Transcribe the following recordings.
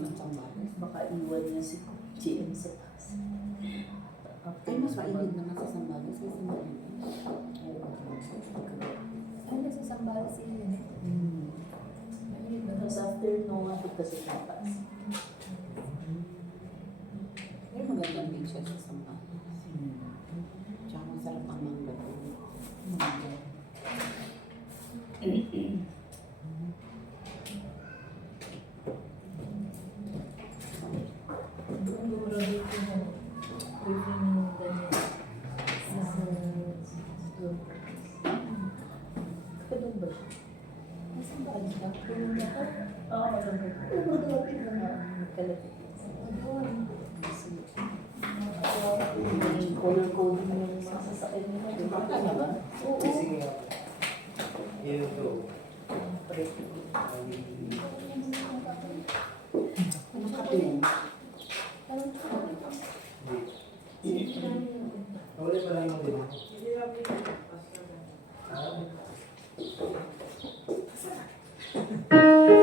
ng Sambales. Baka iwan niya si GM sa taas. Ay, mas mainit naman sa Sambales kasi mainit. Ay, nasa Sambales yun eh. Mainit ba? Tapos after no, ako kasi sa taas. Pero magandang beach siya sa Sambales. Tsaka masarap ang mangga doon. Doon gumraduate yung boyfriend ni Daniel. Kadun ba siya? Nasaan ba ka? Tulong na ka? Oo, malapit. Malapit na nga. Kalapit. Doon. May color-coding yung mga sasakyan nila. Diba? Ano ba? Oo. Kasi nga, yun to. Ano ka din? Wala pa lang yung din. Thank you.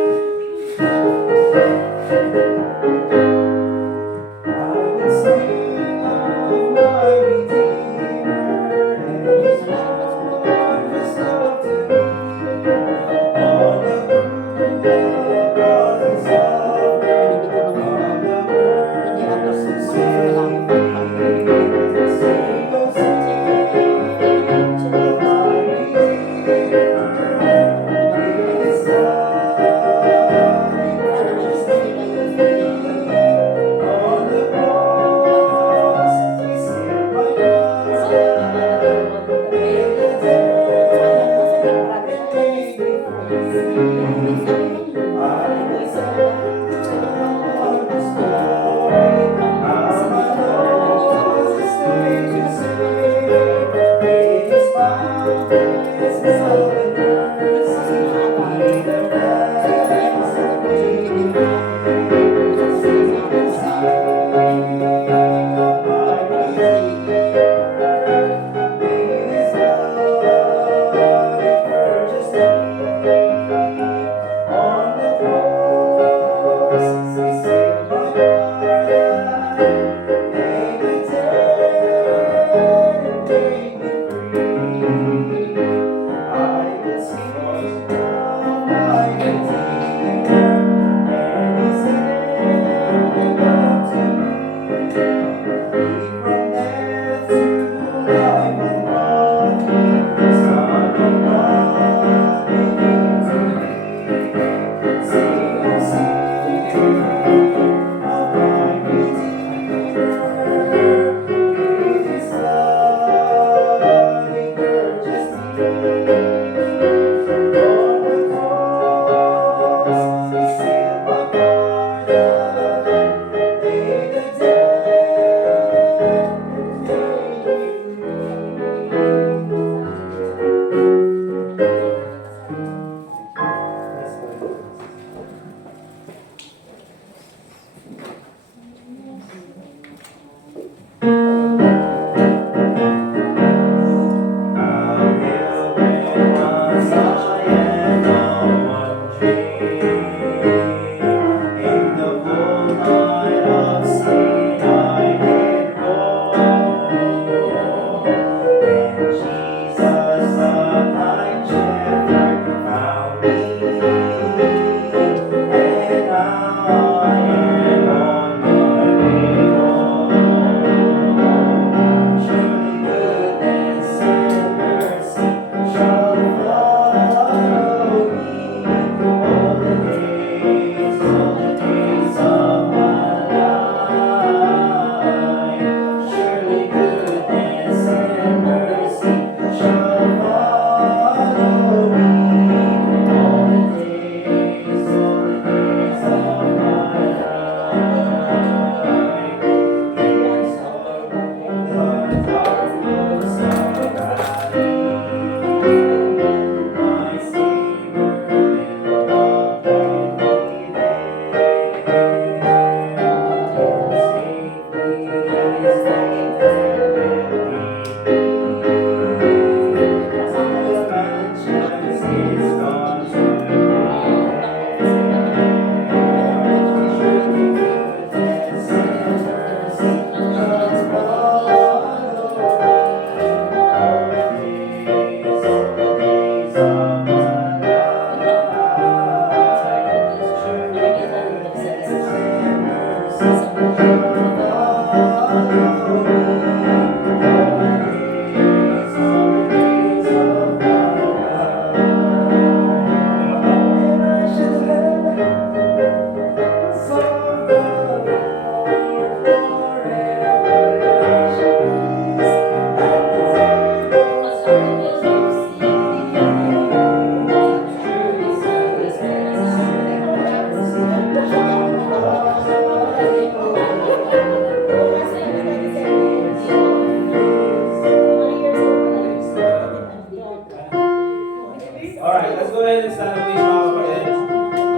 Alright, let's go ahead and stand up, please, mga kapatid.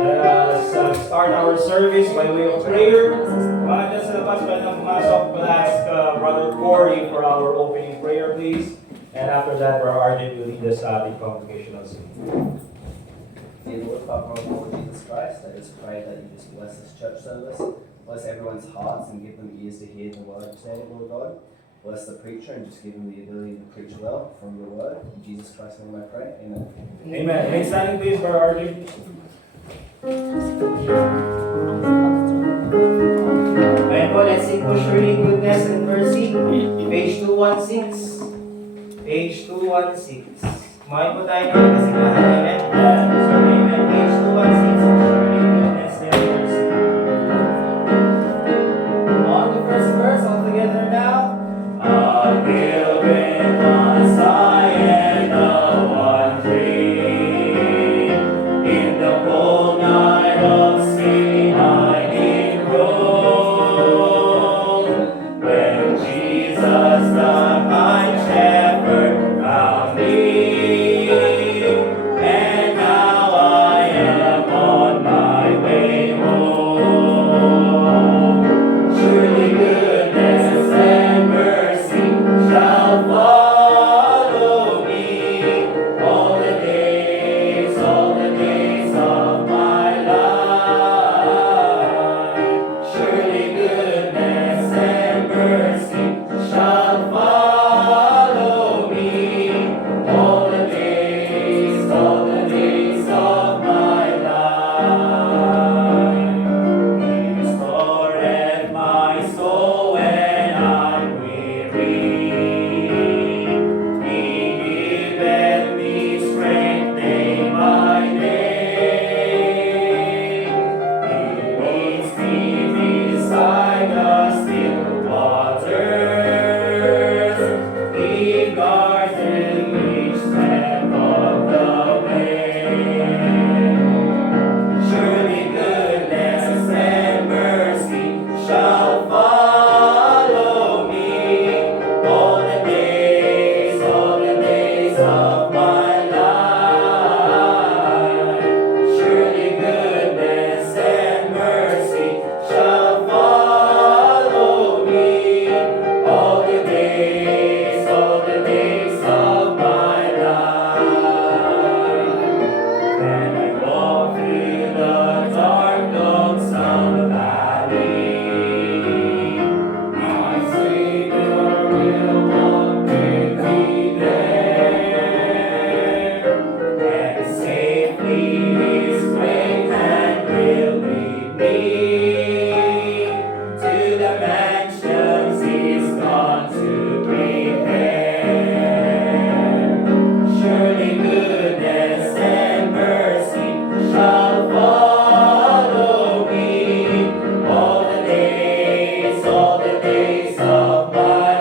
Let us start our service by way of prayer. Mga dyan sa labas, pwede na pumasok. We'll ask Brother Corey for our opening prayer, please. And after that, Brother Arjun will lead us in congregational singing. Dear Lord, Father, our Lord Jesus Christ, I just pray that you just bless this church service, bless everyone's hearts and give them ears to hear the word today, Lord God. Bless the preacher and just give him the ability to preach well from your word. In Jesus Christ's name I pray. Amen. Amen. Remain standing, please, Brother Arjun. Ayan po, let's sing po Surely Goodness and Mercy. Page 216. Page 216. Kumain po tayo ng kasiglahan. Amen. Amen. Page 216. Surely Goodness and Mercy. On the first verse, all together now. A pilgrim was I and a wandering in the cold night of sin I did roam. When Jesus the kind shepherd found me, and now I am on my way home. Surely goodness and mercy shall follow me all the days of my life. Surely goodness and mercy shall follow me all the days of my life. He restored my soul when I'm weary. He giveth me strength day by day. He leads me beside the still waters. He guards each step of the way. Surely goodness and mercy shall follow me all the days of my life. Surely goodness and mercy shall follow me all the days of my life. When I walk through the dark lonesome valley, my Savior will walk with me there, and safely His great hand will lead me to the mansions He's gone to prepare. Surely goodness and mercy shall follow me all the days of my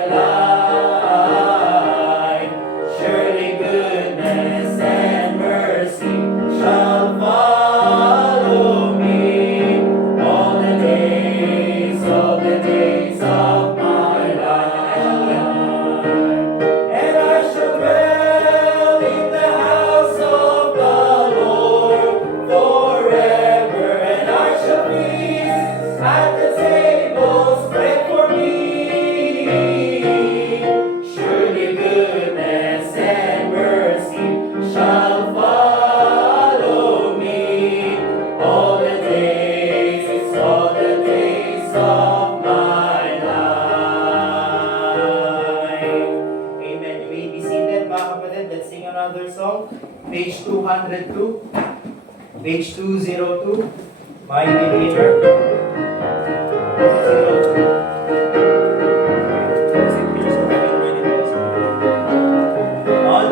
life. Surely goodness and mercy shall follow me all the days of my life. And I shall dwell in the house of the Lord forever, and I shall feast at the table spread for me. Surely goodness and mercy shall follow me all the days of my life. Amen. You may be seated, mga kapatid. Let's sing another song. Page 202. Page 202. My Redeemer. On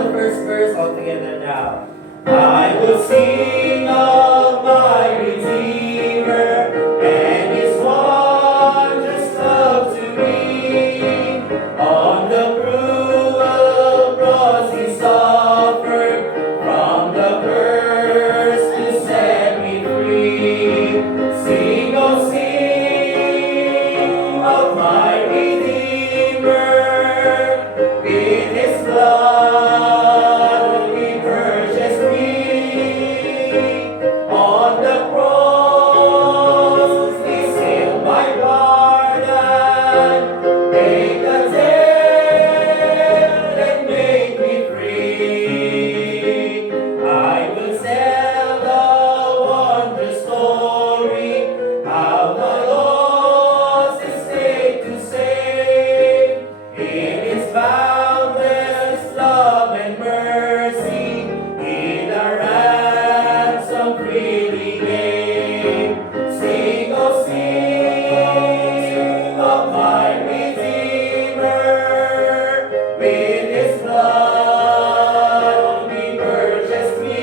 the first verse, all together now. I will sing of my Redeemer and His wondrous love to me. On the cruel cross He suffered, from the curse to set me free. Sing, oh sing of my Redeemer, with His blood He purchased me. On the cross He sealed my pardon, paid the debt and made me free. I will tell the wondrous story, how the lost estate to save. In His boundless love and mercy, in a ransom freely gave. Sing, oh sing of my Redeemer, with His blood He purchased me.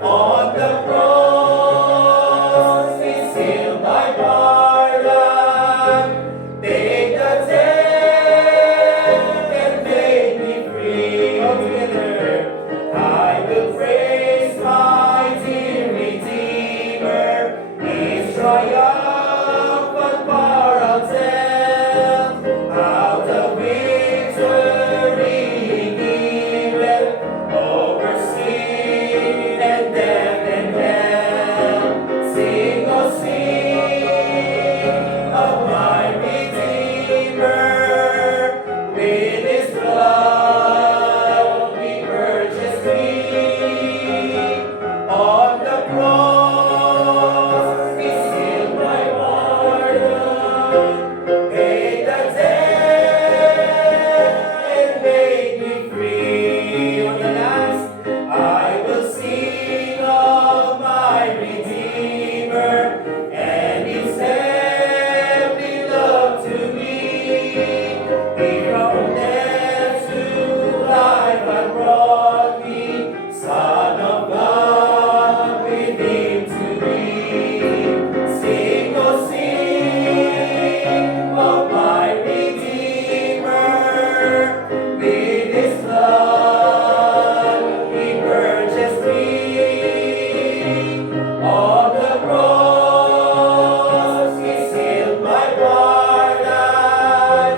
On the cross He sealed my pardon, paid the debt and made me free. All together, I will praise my dear Redeemer, His triumphant power I'll tell, how the victory He giveth over sin and death and hell. Sing, oh sing of my Redeemer, with His blood He purchased me. On the cross He sealed my pardon, paid the debt and made me free. On the last, I will sing of my Redeemer and His heavenly love to me. He from death to life hath brought me, Son of God, redeemed to me. Sing, oh sing of my Redeemer, with His blood He purchased me. On the cross He sealed my pardon,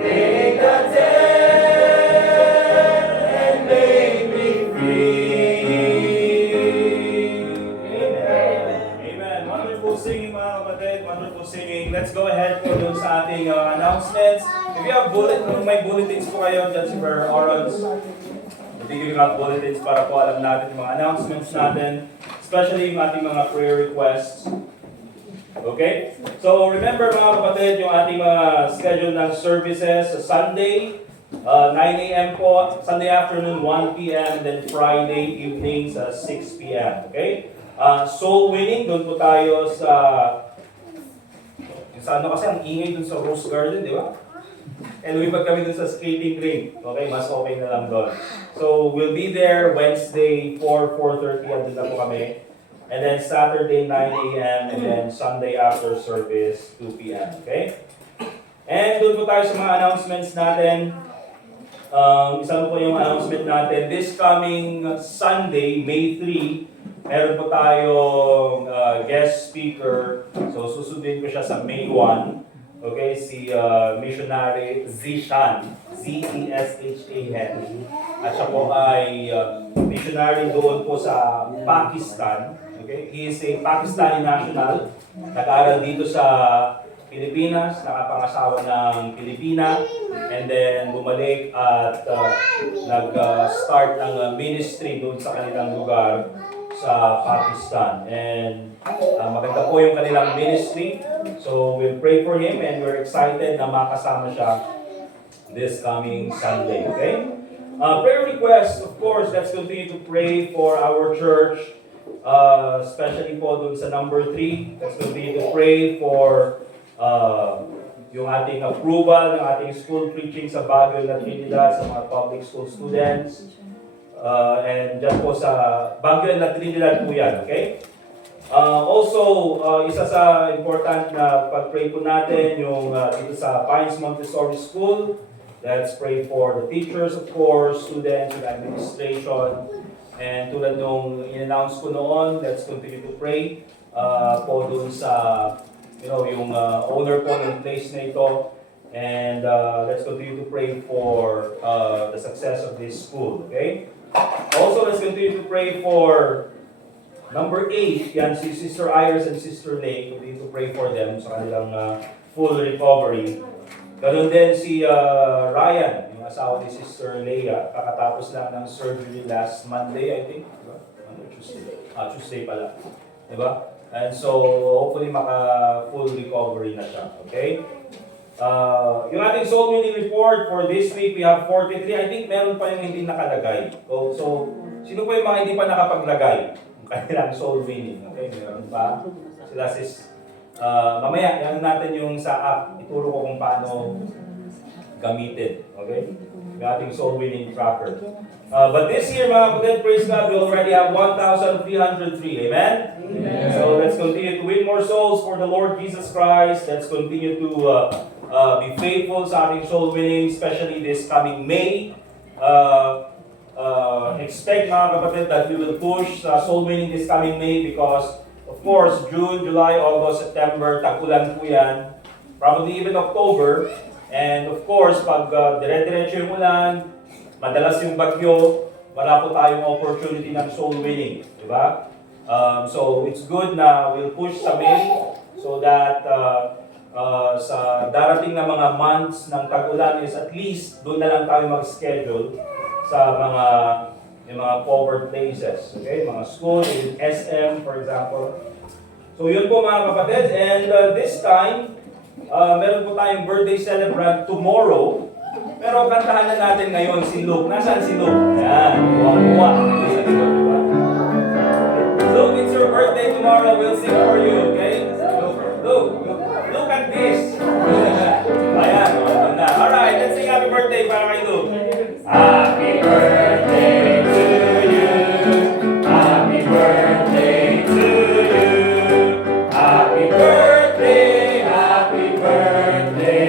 paid the debt and made me free. Amen. Amen. Wonderful singing mga kapatid. Wonderful singing. Let's go ahead po dun sa ating announcements. If you have may bulletins po kayo dyan si Brother Orons. Bigyan ka bulletins para po alam natin yung mga announcements natin. Especially yung ating mga prayer requests. Okay? So remember mga kapatid, yung ating mga schedule ng services sa Sunday, 9 a.m. po, Sunday afternoon 1 p.m. and then Friday evening sa 6 p.m. Okay? Soul winning, doon po tayo sa ano kasi ang ingay doon sa Rose Garden, di ba? And lumipad kami dun sa skating rink. Okay, mas okay na lang doon. So, we'll be there Wednesday 4:30, andun na po kami. And then Saturday 9 a.m. and then Sunday after service 2 p.m. Okay? And doon po tayo sa mga announcements natin. Isa po yung announcement natin. This coming Sunday, May 3, meron po tayong guest speaker. So, susundin ko siya sa May 1. Okay, si missionary Zishan, Z-E-S-H-A-N. At siya po ay missionary doon po sa Pakistan. Okay, he is a Pakistani national. Nag-aral dito sa Pilipinas, nakapangasawa ng Pilipina, and then bumalik at nag-start ng ministry doon sa kanilang lugar sa Pakistan. And maganda po yung kanilang ministry. So we'll pray for him and we're excited na makasama siya this coming Sunday. Okay? Prayer requests, of course, let's continue to pray for our church. especially po dun sa number 3. Let's continue to pray for yung ating approval ng ating school preaching sa Baguio na Trinidad sa mga public school students. And dyan po sa Baguio na Trinidad po yan, okay? Also, isa sa important na pag-pray po natin yung dito sa Pines Montessori School. Let's pray for the teachers, of course, students, and administration. And tulad nung in-announce ko noon, let's continue to pray po dun sa yung owner po ng place na ito. And let's continue to pray for the success of this school, okay? Also, let's continue to pray for number 8, yan si Sister Iris and Sister Lay. Continue to pray for them sa kanilang full recovery. Ganon din si Ryan, yung asawa ni Sister Leia. Kakatapos lang ng surgery last Monday, I think. Diba? Monday, Tuesday. Tuesday pala. Diba? And so, hopefully maka-full recovery na siya. Okay? Yung ating soul winning report for this week, we have 43. I think meron pa yung hindi nakalagay. So sino po yung mga hindi pa nakapaglagay? Yung kanilang soul winning. Okay? Meron pa. Sila mamaya, yan natin yung sa app. Ituro ko kung paano gamitin. Okay? Yung ating soul winning tracker. But this year, mga kapatid, praise God, we already have 1,303. Amen? Amen? So let's continue to win more souls for the Lord Jesus Christ. Let's continue to be faithful sa ating soul winning, especially this coming May. Expect, mga kapatid, that we will push soul winning this coming May because, of course, June, July, August, September, tagulan po yan. Probably even October. And of course, pag dire-diretso yung ulan, madalas yung bagyo, wala po tayong opportunity ng soul winning. Diba? So it's good na we'll push sa May so that sa darating na mga months ng tag-ulan is at least doon na lang tayo mag-schedule sa yung mga covered places. Okay? Mga school, in SM for example. So yun po mga kapatid. And this time, meron po tayong birthday celebrant tomorrow. Pero kantahan na natin ngayon si Luke. Nasaan si Luke? Yan. Buwang-buwa. Luke, it's your birthday tomorrow. We'll sing for you, okay? Luke, look at this. Ayan. Alright, let's sing happy birthday para kay Luke. Happy birthday to you. Happy birthday to you. Happy birthday, happy birthday.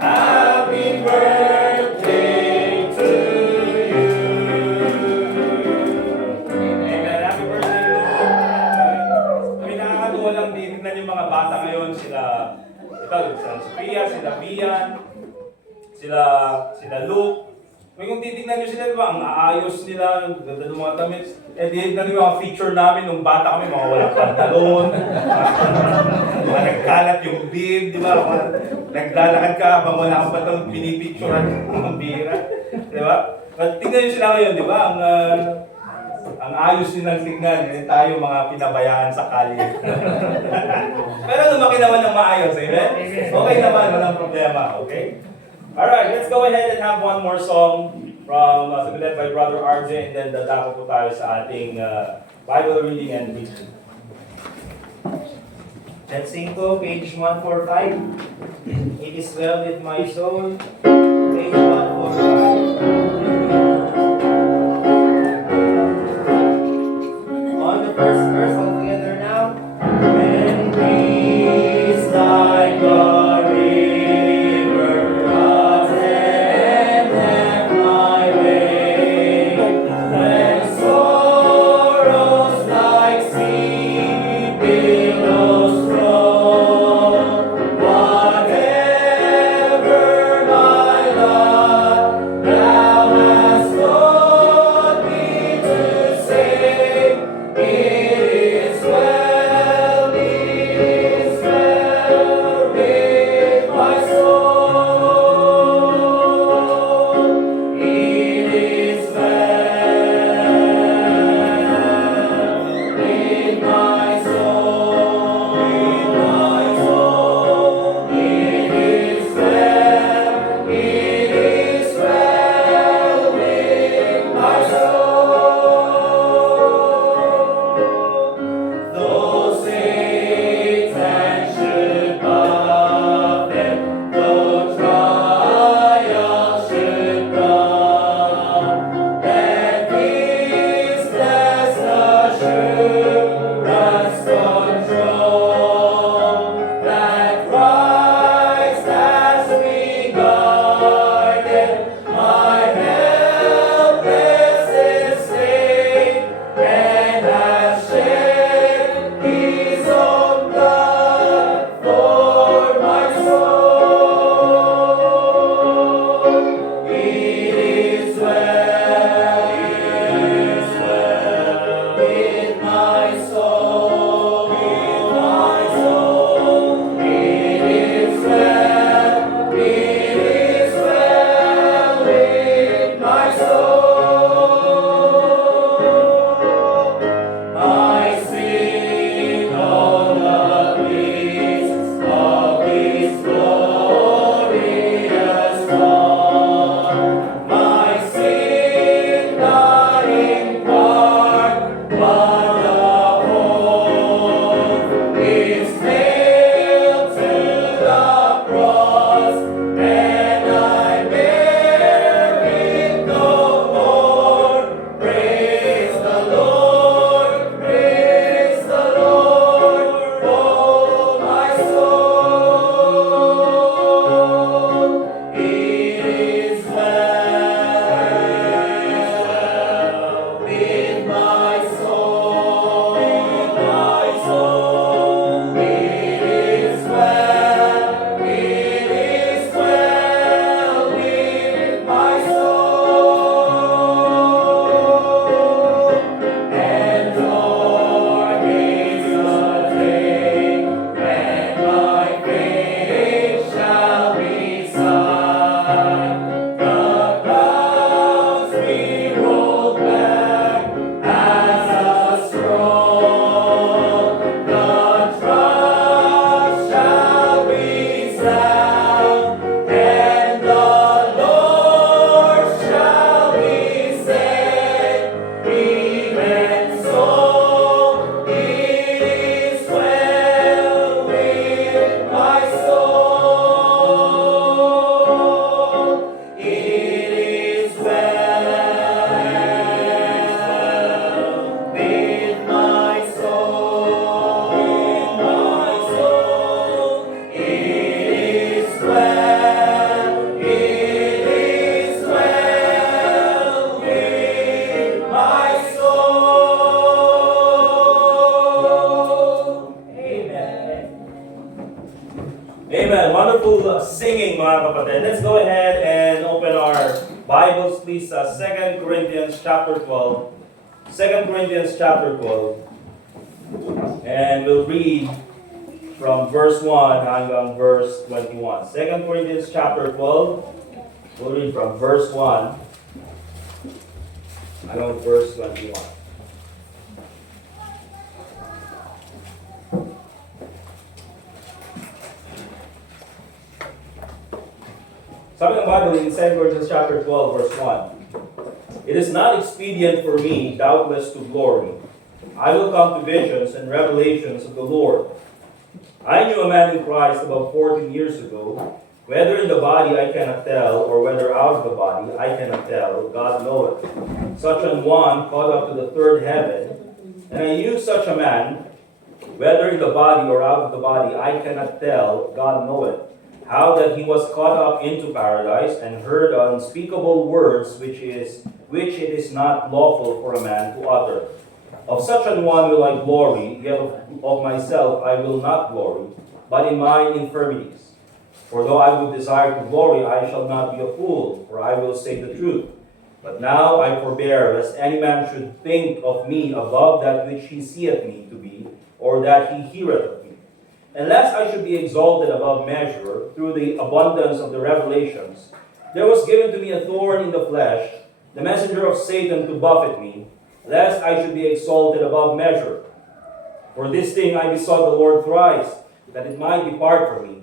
Happy birthday to you. Amen. Happy birthday, Luke. Kami nakakatuwa lang tignan yung mga bata ngayon. Sila Sophia, sila Bian, sila Luke. Kung titignan nyo sila, diba, ang aayos nila, ang ganda ng mga damit. Eh, titignan nyo yung mga feature namin, nung bata kami, mga walang pantalon, mga nagkalat yung bib, di ba? Naglalakad ka, habang wala kang pantalon, pinipicturean ang bira. Di ba? Tignan nyo sila ngayon, di ba? Ang ayos nilang tignan, hindi tayo mga pinabayaan sa kalye. Pero lumaki naman ng maayos, amen? Okay naman, walang problema, okay? Alright, let's go ahead and have one more song from submitted by Brother RJ, and then dadako po tayo sa ating Bible reading and preaching. Let's sing po, page 145. It is well with my soul. Page 145. On the first verse, all together now. And peace like a river attendeth my way, when sorrows like sea billows flow, whatever my Amen. Wonderful singing, mga kapatid. Let's go ahead and open our Bibles, please, sa 2 Corinthians chapter 12. 2 Corinthians chapter 12. And we'll read from verse 1 hanggang verse 21. 2 Corinthians chapter 12. We'll read from verse 1 hanggang verse 21. Sabi ng Bible in 2 Corinthians chapter 12, verse 1. It is not expedient for me, doubtless, to glory. I will come to visions and revelations of the Lord. I knew a man in Christ about 14 years ago. Whether in the body I cannot tell, or whether out of the body I cannot tell, God knoweth. Such an one caught up to the third heaven. And I knew such a man, whether in the body or out of the body I cannot tell, God knoweth. How that he was caught up into paradise, and heard unspeakable words which it is not lawful for a man to utter. Of such an one will I glory, yet of myself I will not glory, but in mine infirmities. For though I would desire to glory, I shall not be a fool, for I will say the truth. But now I forbear, lest any man should think of me above that which he seeth me to be, or that he heareth of me. And lest I should be exalted above measure through the abundance of the revelations, there was given to me a thorn in the flesh, the messenger of Satan to buffet me, lest I should be exalted above measure. For this thing I besought the Lord thrice, that it might depart from me.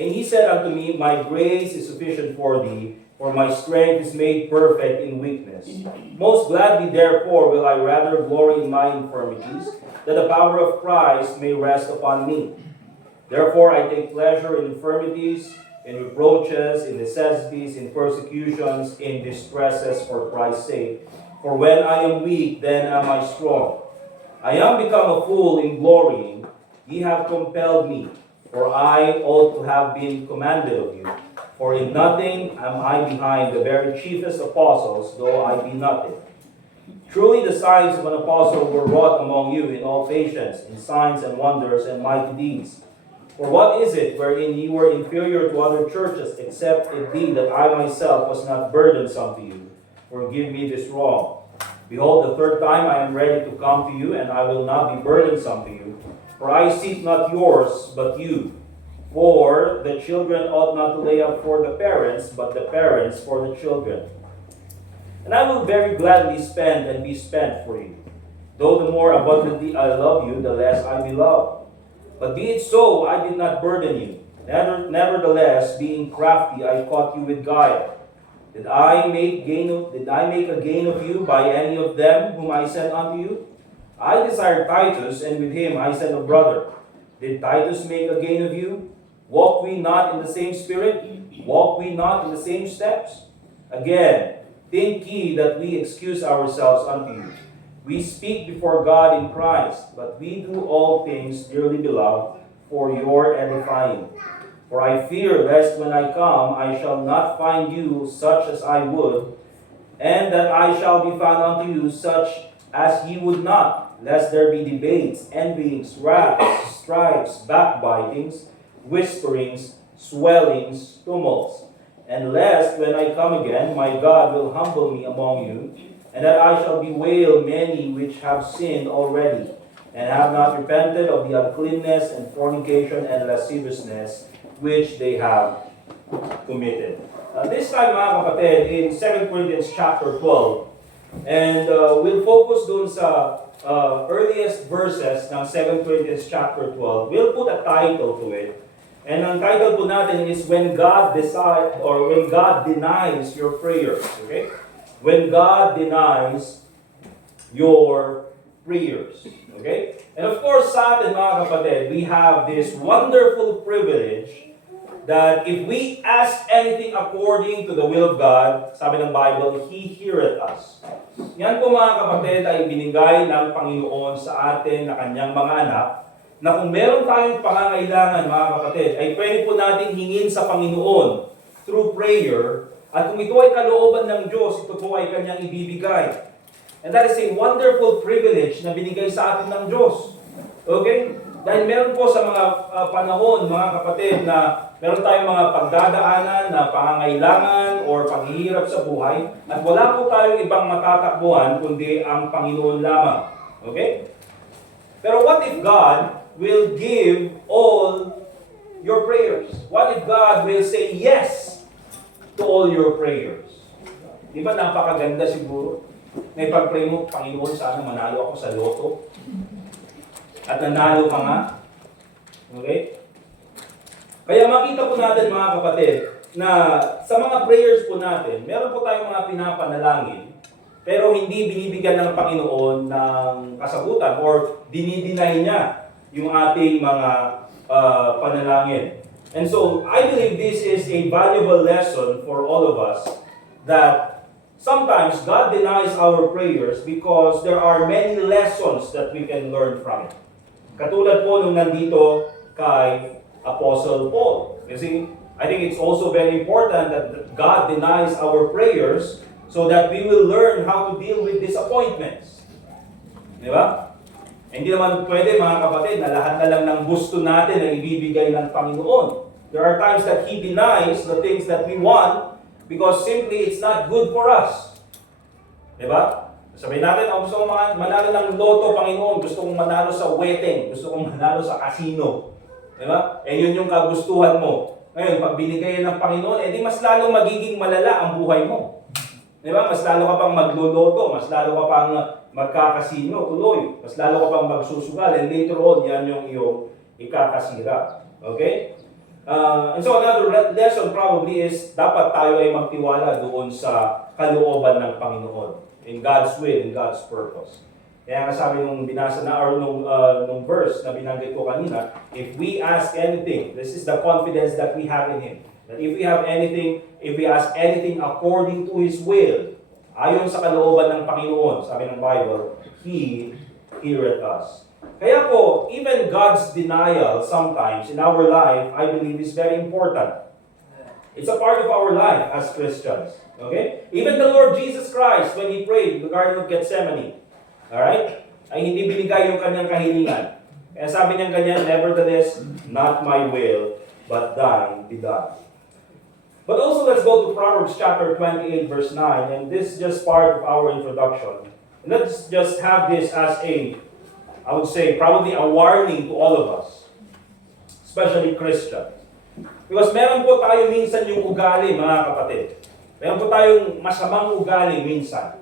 And he said unto me, My grace is sufficient for thee, for my strength is made perfect in weakness. Most gladly therefore will I rather glory in my infirmities, that the power of Christ may rest upon me. Therefore I take pleasure in infirmities, in reproaches, in necessities, in persecutions, in distresses for Christ's sake. For when I am weak, then am I strong. I am become a fool in glorying. Ye have compelled me, for I ought to have been commanded of you. For in nothing am I behind the very chiefest apostles, though I be nothing. Truly the signs of an apostle were wrought among you in all patience, in signs and wonders and mighty deeds. For what is it wherein ye were inferior to other churches, except it be that I myself was not burdensome to you? Forgive me this wrong. Behold, the third time I am ready to come to you, and I will not be burdensome to you. For I seek not yours, but you. For the children ought not to lay up for the parents, but the parents for the children. And I will very gladly spend and be spent for you. Though the more abundantly I love you, the less I be loved. But be it so, I did not burden you. Nevertheless, being crafty, I caught you with guile. Did I make a gain of you by any of them whom I sent unto you? I desired Titus, and with him I sent a brother. Did Titus make a gain of you? Walk we not in the same spirit? Walk we not in the same steps? Again, think ye that we excuse ourselves unto you. We speak before God in Christ, but we do all things, dearly beloved, for your edifying. For I fear lest when I come I shall not find you such as I would, and that I shall be found unto you such as ye would not, lest there be debates, envyings, wraths, strifes, backbitings, whisperings, swellings, tumults. And lest when I come again my God will humble me among you, and that I shall bewail many which have sinned already, and have not repented of the uncleanness and fornication and lasciviousness which they have committed. This time, mga kapatid, in 2 Corinthians chapter 12, and we'll focus dun sa earliest verses ng 2 Corinthians chapter 12. We'll put a title to it. And ang title po natin is When God Denies Your Prayers. Okay? When God denies your prayers. Okay? And of course, sa atin mga kapatid, we have this wonderful privilege that if we ask anything according to the will of God, sabi ng Bible, He heareth us. Yan po mga kapatid ay binigay ng Panginoon sa atin na kanyang mga anak, na kung meron tayong pangangailangan mga kapatid, ay pwede po natin hingin sa Panginoon through prayer. At kung ito ay kalooban ng Diyos, ito po ay kanyang ibibigay. And that is a wonderful privilege na binigay sa atin ng Diyos. Okay? Dahil meron po sa mga panahon, mga kapatid, na meron tayong mga pagdadaanan na pangangailangan or paghihirap sa buhay at wala po tayong ibang matatakbuhan kundi ang Panginoon lamang. Okay? Pero what if God will give all your prayers? What if God will say yes to all your prayers? Di ba napakaganda siguro? Na ipag-pray mo, Panginoon, sana manalo ako sa loto. At nanalo ka nga. Okay? Kaya makita po natin mga kapatid, na sa mga prayers po natin, meron po tayong mga pinapanalangin, pero hindi binibigyan ng Panginoon ng kasagutan or dinideny niya yung ating mga panalangin. And so, I believe this is a valuable lesson for all of us that sometimes God denies our prayers because there are many lessons that we can learn from it. Katulad po nung nandito kay Apostle Paul. Kasi I think it's also very important that God denies our prayers so that we will learn how to deal with disappointments. Di ba? Hindi naman pwede mga kapatid na lahat na lang ng gusto natin ay ibibigay ng Panginoon. There are times that He denies the things that we want because simply it's not good for us. Di ba? Sabihin natin, gusto kong manalo ng loto, Panginoon. Gusto kong manalo sa wedding. Gusto kong manalo sa casino. Di ba? Yun yung kagustuhan mo. Ngayon, pag binigay ng Panginoon, di mas lalo magiging malala ang buhay mo. Di ba? Mas lalo ka pang magluluto. Mas lalo ka pang magkakasino tuloy. Mas lalo ka pang magsusugal. And later on, yan yung iyong ikakasira. Okay? And so another lesson probably is dapat tayo ay magtiwala doon sa kalooban ng Panginoon. In God's will, in God's purpose. Kaya nga sabi nung binasa na or nung verse na binanggit ko kanina, if we ask anything, this is the confidence that we have in Him. That if we have anything, if we ask anything according to His will, ayon sa kalooban ng Panginoon, sabi ng Bible, He heareth us. Kaya po, even God's denial sometimes in our life, I believe is very important. It's a part of our life as Christians. Okay? Even the Lord Jesus Christ, when He prayed in the Garden of Gethsemane, alright, ay hindi binigay yung kanyang kahilingan. Kaya sabi niya ganyan, nevertheless, not my will, but thine be done. But also, let's go to Proverbs chapter 28, verse 9, and this is just part of our introduction. And let's just have this as I would say, probably a warning to all of us, especially Christians. Because meron po tayo minsan yung ugali, mga kapatid. Meron po tayong masamang ugali minsan.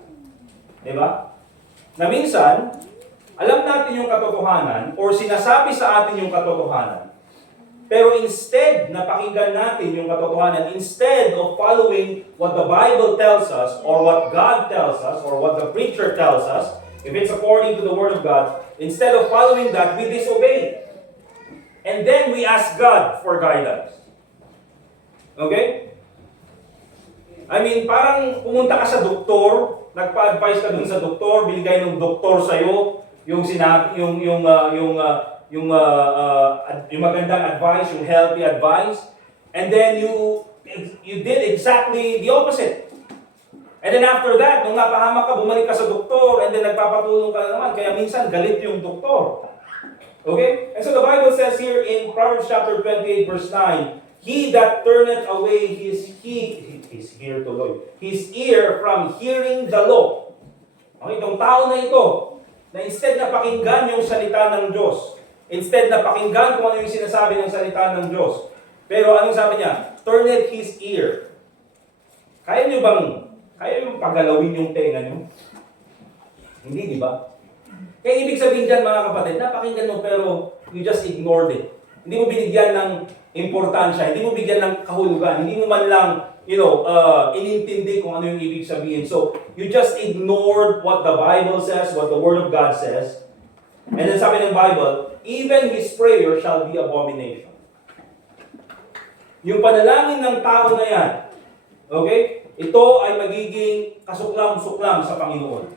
Di ba? Na minsan, alam natin yung katotohanan or sinasabi sa atin yung katotohanan. Pero instead na pakinggan natin yung katotohanan, instead of following what the Bible tells us or what God tells us or what the preacher tells us, if it's according to the Word of God, instead of following that, we disobey. And then we ask God for guidance. Okay? I mean, parang pumunta ka sa doktor, nagpa-advise ka dun sa doktor, binigay ng doktor sa'yo yung sinabi, yung magandang advice, yung healthy advice, and then you did exactly the opposite. And then after that, nung napahamak ka, bumalik ka sa doktor, and then nagpapatulong ka na naman, kaya minsan galit yung doktor. Okay? And so the Bible says here in Proverbs chapter 28, verse 9, He that turneth away his ear from hearing the law. Okay, itong tao na ito, na instead na pakinggan yung salita ng Diyos, instead na pakinggan kung ano yung sinasabi ng salita ng Diyos, pero anong sabi niya? Turneth his ear. Kaya yung paggalawin yung tenga nyo? Hindi, di ba? Kaya ibig sabihin dyan mga kapatid, napakinggan mo pero you just ignored it. Hindi mo binigyan ng importansya, hindi mo bigyan ng kahulugan, hindi mo man lang, inintindi kung ano yung ibig sabihin. So, you just ignored what the Bible says, what the Word of God says. And then sabi ng Bible, even his prayer shall be abomination. Yung panalangin ng tao na yan, okay? Ito ay magiging kasuklam-suklam sa Panginoon.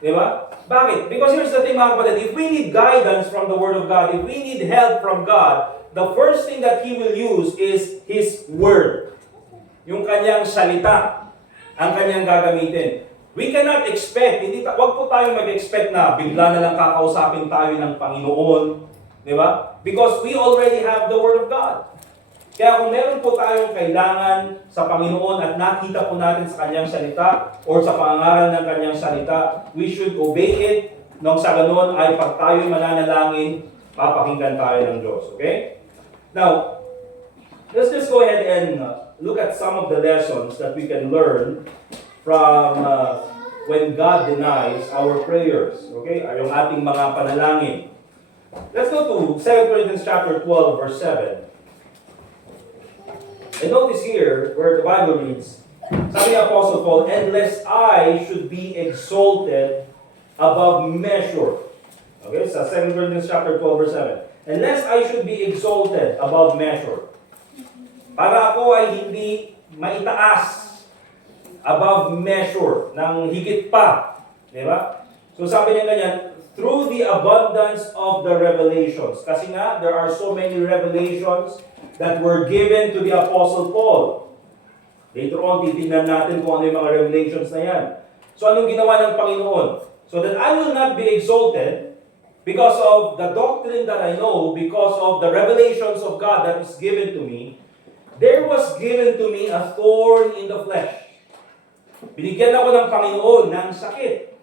Di ba? Bakit? Because here's the thing mga kapatid, if we need guidance from the Word of God, if we need help from God, the first thing that He will use is His Word. Yung kanyang salita, ang kanyang gagamitin. We cannot expect, wag po tayo mag-expect na bigla na lang kakausapin tayo ng Panginoon. Di ba? Because we already have the Word of God. Kaya kung meron po tayong kailangan sa Panginoon at nakita po natin sa Kanyang salita or sa pangangaral ng Kanyang salita, we should obey it. Nang sa ganoon ay pag tayo'y mananalangin, papakinggan tayo ng Diyos. Okay? Now, let's just go ahead and look at some of the lessons that we can learn from when God denies our prayers. Okay? Yung ating mga panalangin. Let's go to 2 Corinthians chapter 12, verse 7. And notice here, where the Bible reads, sabi ni Apostle Paul, "And lest I should be exalted above measure." Okay, sa 2 Corinthians chapter 12, verse 7. "And lest I should be exalted above measure." Para ako ay hindi maitaas above measure, ng higit pa. Di ba? So sabi niya ganyan, through the abundance of the revelations. Kasi nga, there are so many revelations that were given to the Apostle Paul. Later on, titignan natin kung ano yung mga revelations na yan. So anong ginawa ng Panginoon? So that I will not be exalted because of the doctrine that I know, because of the revelations of God that is given to me, there was given to me a thorn in the flesh. Binigyan ako ng Panginoon ng sakit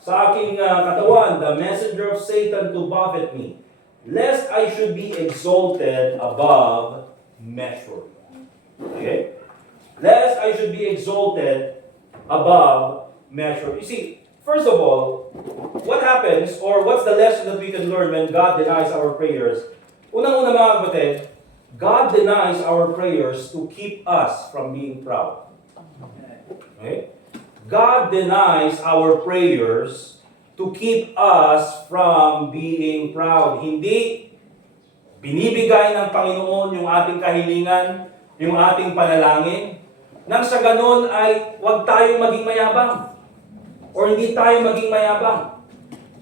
sa aking katawan, the messenger of Satan to buffet me, lest I should be exalted above measure. Okay? Lest I should be exalted above measure. You see, first of all, what happens, or what's the lesson that we can learn when God denies our prayers? Unang-una mga kapatid, God denies our prayers to keep us from being proud. Okay? God denies our prayers to keep us from being proud. Hindi binibigay ng Panginoon yung ating kahilingan, yung ating panalangin, nang sa ganun ay huwag tayong maging mayabang. Or hindi tayo maging mayabang.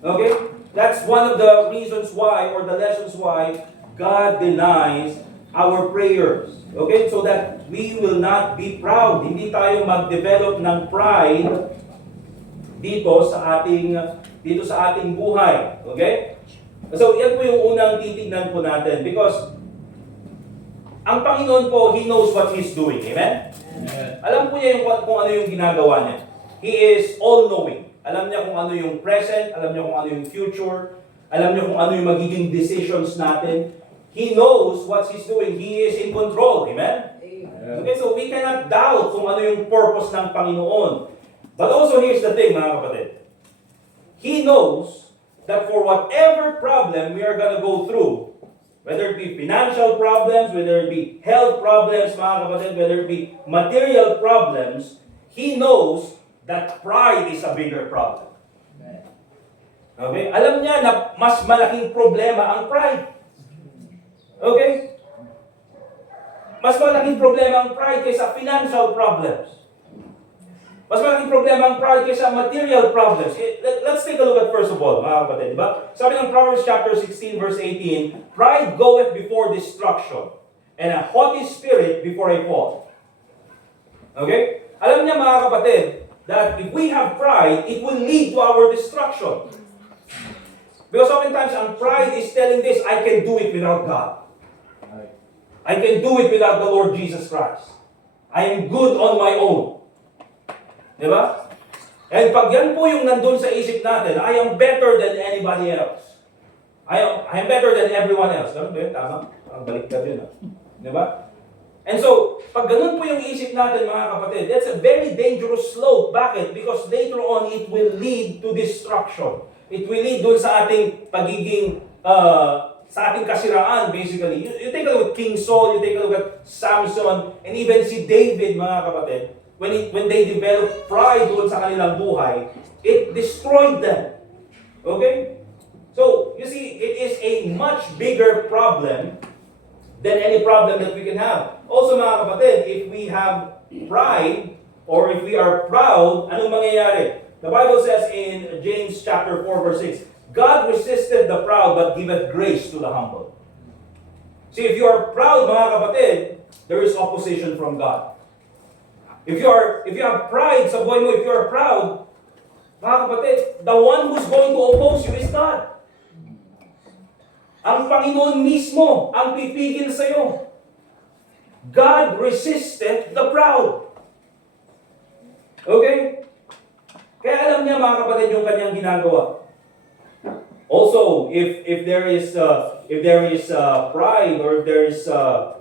Okay? That's one of the reasons why, or the lessons why, God denies our prayers. Okay? So that we will not be proud. Hindi tayo mag-develop ng pride dito sa ating buhay. Okay? So, yan po yung unang titignan po natin. Because, ang Panginoon po, He knows what He's doing. Amen? Alam po niya kung ano yung ginagawa niya. He is all-knowing. Alam niya kung ano yung present, alam niya kung ano yung future, alam niya kung ano yung magiging decisions natin. He knows what He's doing. He is in control. Amen? Okay, so we cannot doubt kung ano yung purpose ng Panginoon. But also, here's the thing, mga kapatid. He knows that for whatever problem we are going to go through, whether it be financial problems, whether it be health problems, mga kapatid, whether it be material problems, He knows that pride is a bigger problem. Okay? Alam niya na mas malaking problema ang pride. Okay? Mas malaking problema ang pride kaysa financial problems. Mas malaking problema ang pride kaysa material problems. Let's take a look at first of all, mga kapatid, di ba? Sabi ng Proverbs chapter 16, verse 18, "Pride goeth before destruction, and a haughty spirit before a fall." Okay? Alam niya, mga kapatid, that if we have pride, it will lead to our destruction. Because oftentimes, ang pride is telling this, I can do it without God. I can do it without the Lord Jesus Christ. I am good on my own. Diba? And pag yan po yung nandun sa isip natin, I am better than anybody else. I am better than everyone else. Ganun ba yun? Tama? Ang baliktad yun. Diba? And so, pag ganun po yung isip natin, mga kapatid, that's a very dangerous slope. Bakit? Because later on, it will lead to destruction. It will lead dun sa ating pagiging, sa ating kasiraan, basically. You take a look at King Saul, you take a look at Samson, and even si David, mga kapatid, when they developed pride doon sa kanilang buhay, it destroyed them. Okay? So, you see, it is a much bigger problem than any problem that we can have. Also, mga kapatid, if we have pride, or if we are proud, anong mangyayari? The Bible says in James chapter 4, verse 6, God resisted the proud, but giveth grace to the humble. See, if you are proud, mga kapatid, there is opposition from God. If you have pride sa buhay mo, if you are proud, mga kapatid, the one who's going to oppose you is God. Ang Panginoon mismo ang pipigil sa iyo. God resisted the proud. Okay? Kaya alam niya mga kapatid yung kanyang ginagawa. Also, if there is pride or if there is a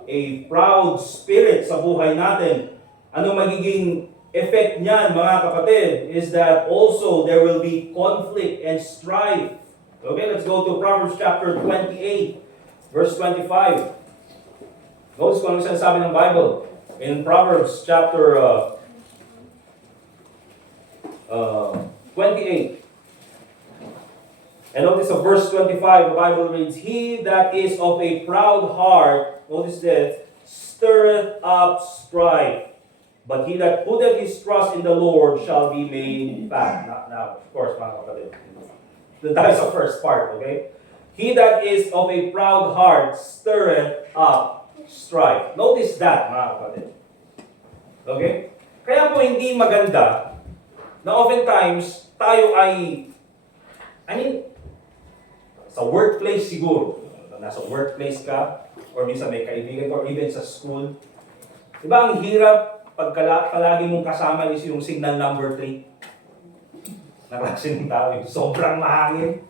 proud spirit sa buhay natin, ano magiging effect niyan mga kapatid is that also there will be conflict and strife. Okay, let's go to Proverbs chapter 28, verse 25. Notice kung ano sinasabi ng Bible. In Proverbs chapter 28. And notice of verse 25, the Bible reads, He that is of a proud heart, notice this, stirreth up strife. But he that putteth his trust in the Lord shall be made fat. Now, of course, mga kapatid. That is the first part, okay? He that is of a proud heart stirreth up strife. Notice that, mga kapatid. Okay? Kaya po hindi maganda na oftentimes tayo sa workplace siguro. Nasa workplace ka, or minsan may kaibigan ka, or even sa school. Diba ang hirap pag palagi mong kasama is yung signal number 3? Na klase ng tao, yung sobrang mahangin.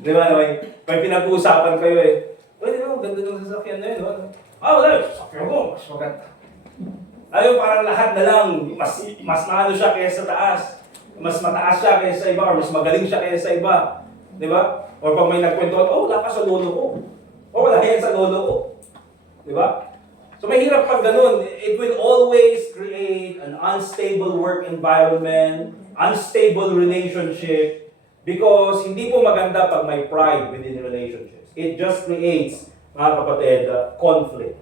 Diba, may pinag-uusapan kayo eh. Di ba, ganda ng sasakyan na yun. Wala, sasakyan mo, mas maganda. Ayaw, parang lahat na lang, mas maano siya kaysa sa taas. Mas mataas siya kaysa sa iba, or mas magaling siya kaysa sa iba. Diba? Or pag may nagkwentuhan, wala ka sa lolo ko. Wala yan sa lolo ko. Diba? So mahirap pag ganun. It will always create an unstable work environment, unstable relationship, because hindi po maganda pag may pride within relationships. It just creates, mga kapatid, conflict.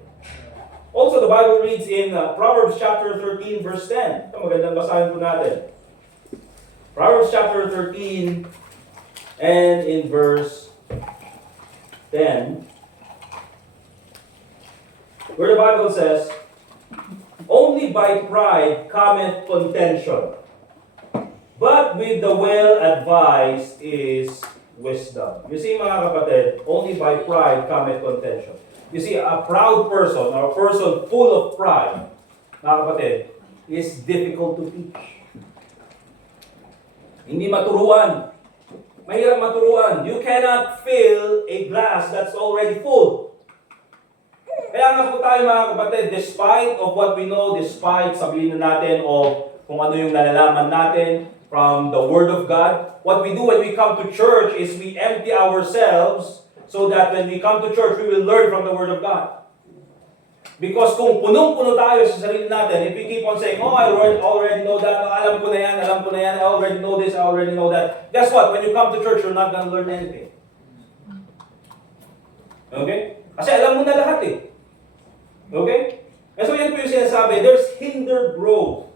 Also, the Bible reads in Proverbs chapter 13, verse 10. Ito, magandang basahin po natin. Proverbs chapter 13, and in verse 10, where the Bible says, Only by pride cometh contention, but with the well-advised is wisdom. You see, mga kapatid, only by pride cometh contention. You see, a proud person, or a person full of pride, mga kapatid, is difficult to teach. Hindi maturuan. Mahirap maturuan. You cannot fill a glass that's already full. Kaya nga po tayo mga kapatid, despite of what we know, despite sabihin na natin of kung ano yung nalalaman natin from the Word of God, what we do when we come to church is we empty ourselves so that when we come to church, we will learn from the Word of God. Because kung punong-puno tayo sa sarili natin, if we keep on saying, I already know that, alam ko na yan, I already know this, I already know that. Guess what? When you come to church, you're not going to learn anything. Okay? Kasi alam mo na lahat eh. Okay? And so yan po yung sinasabi, there's hindered growth.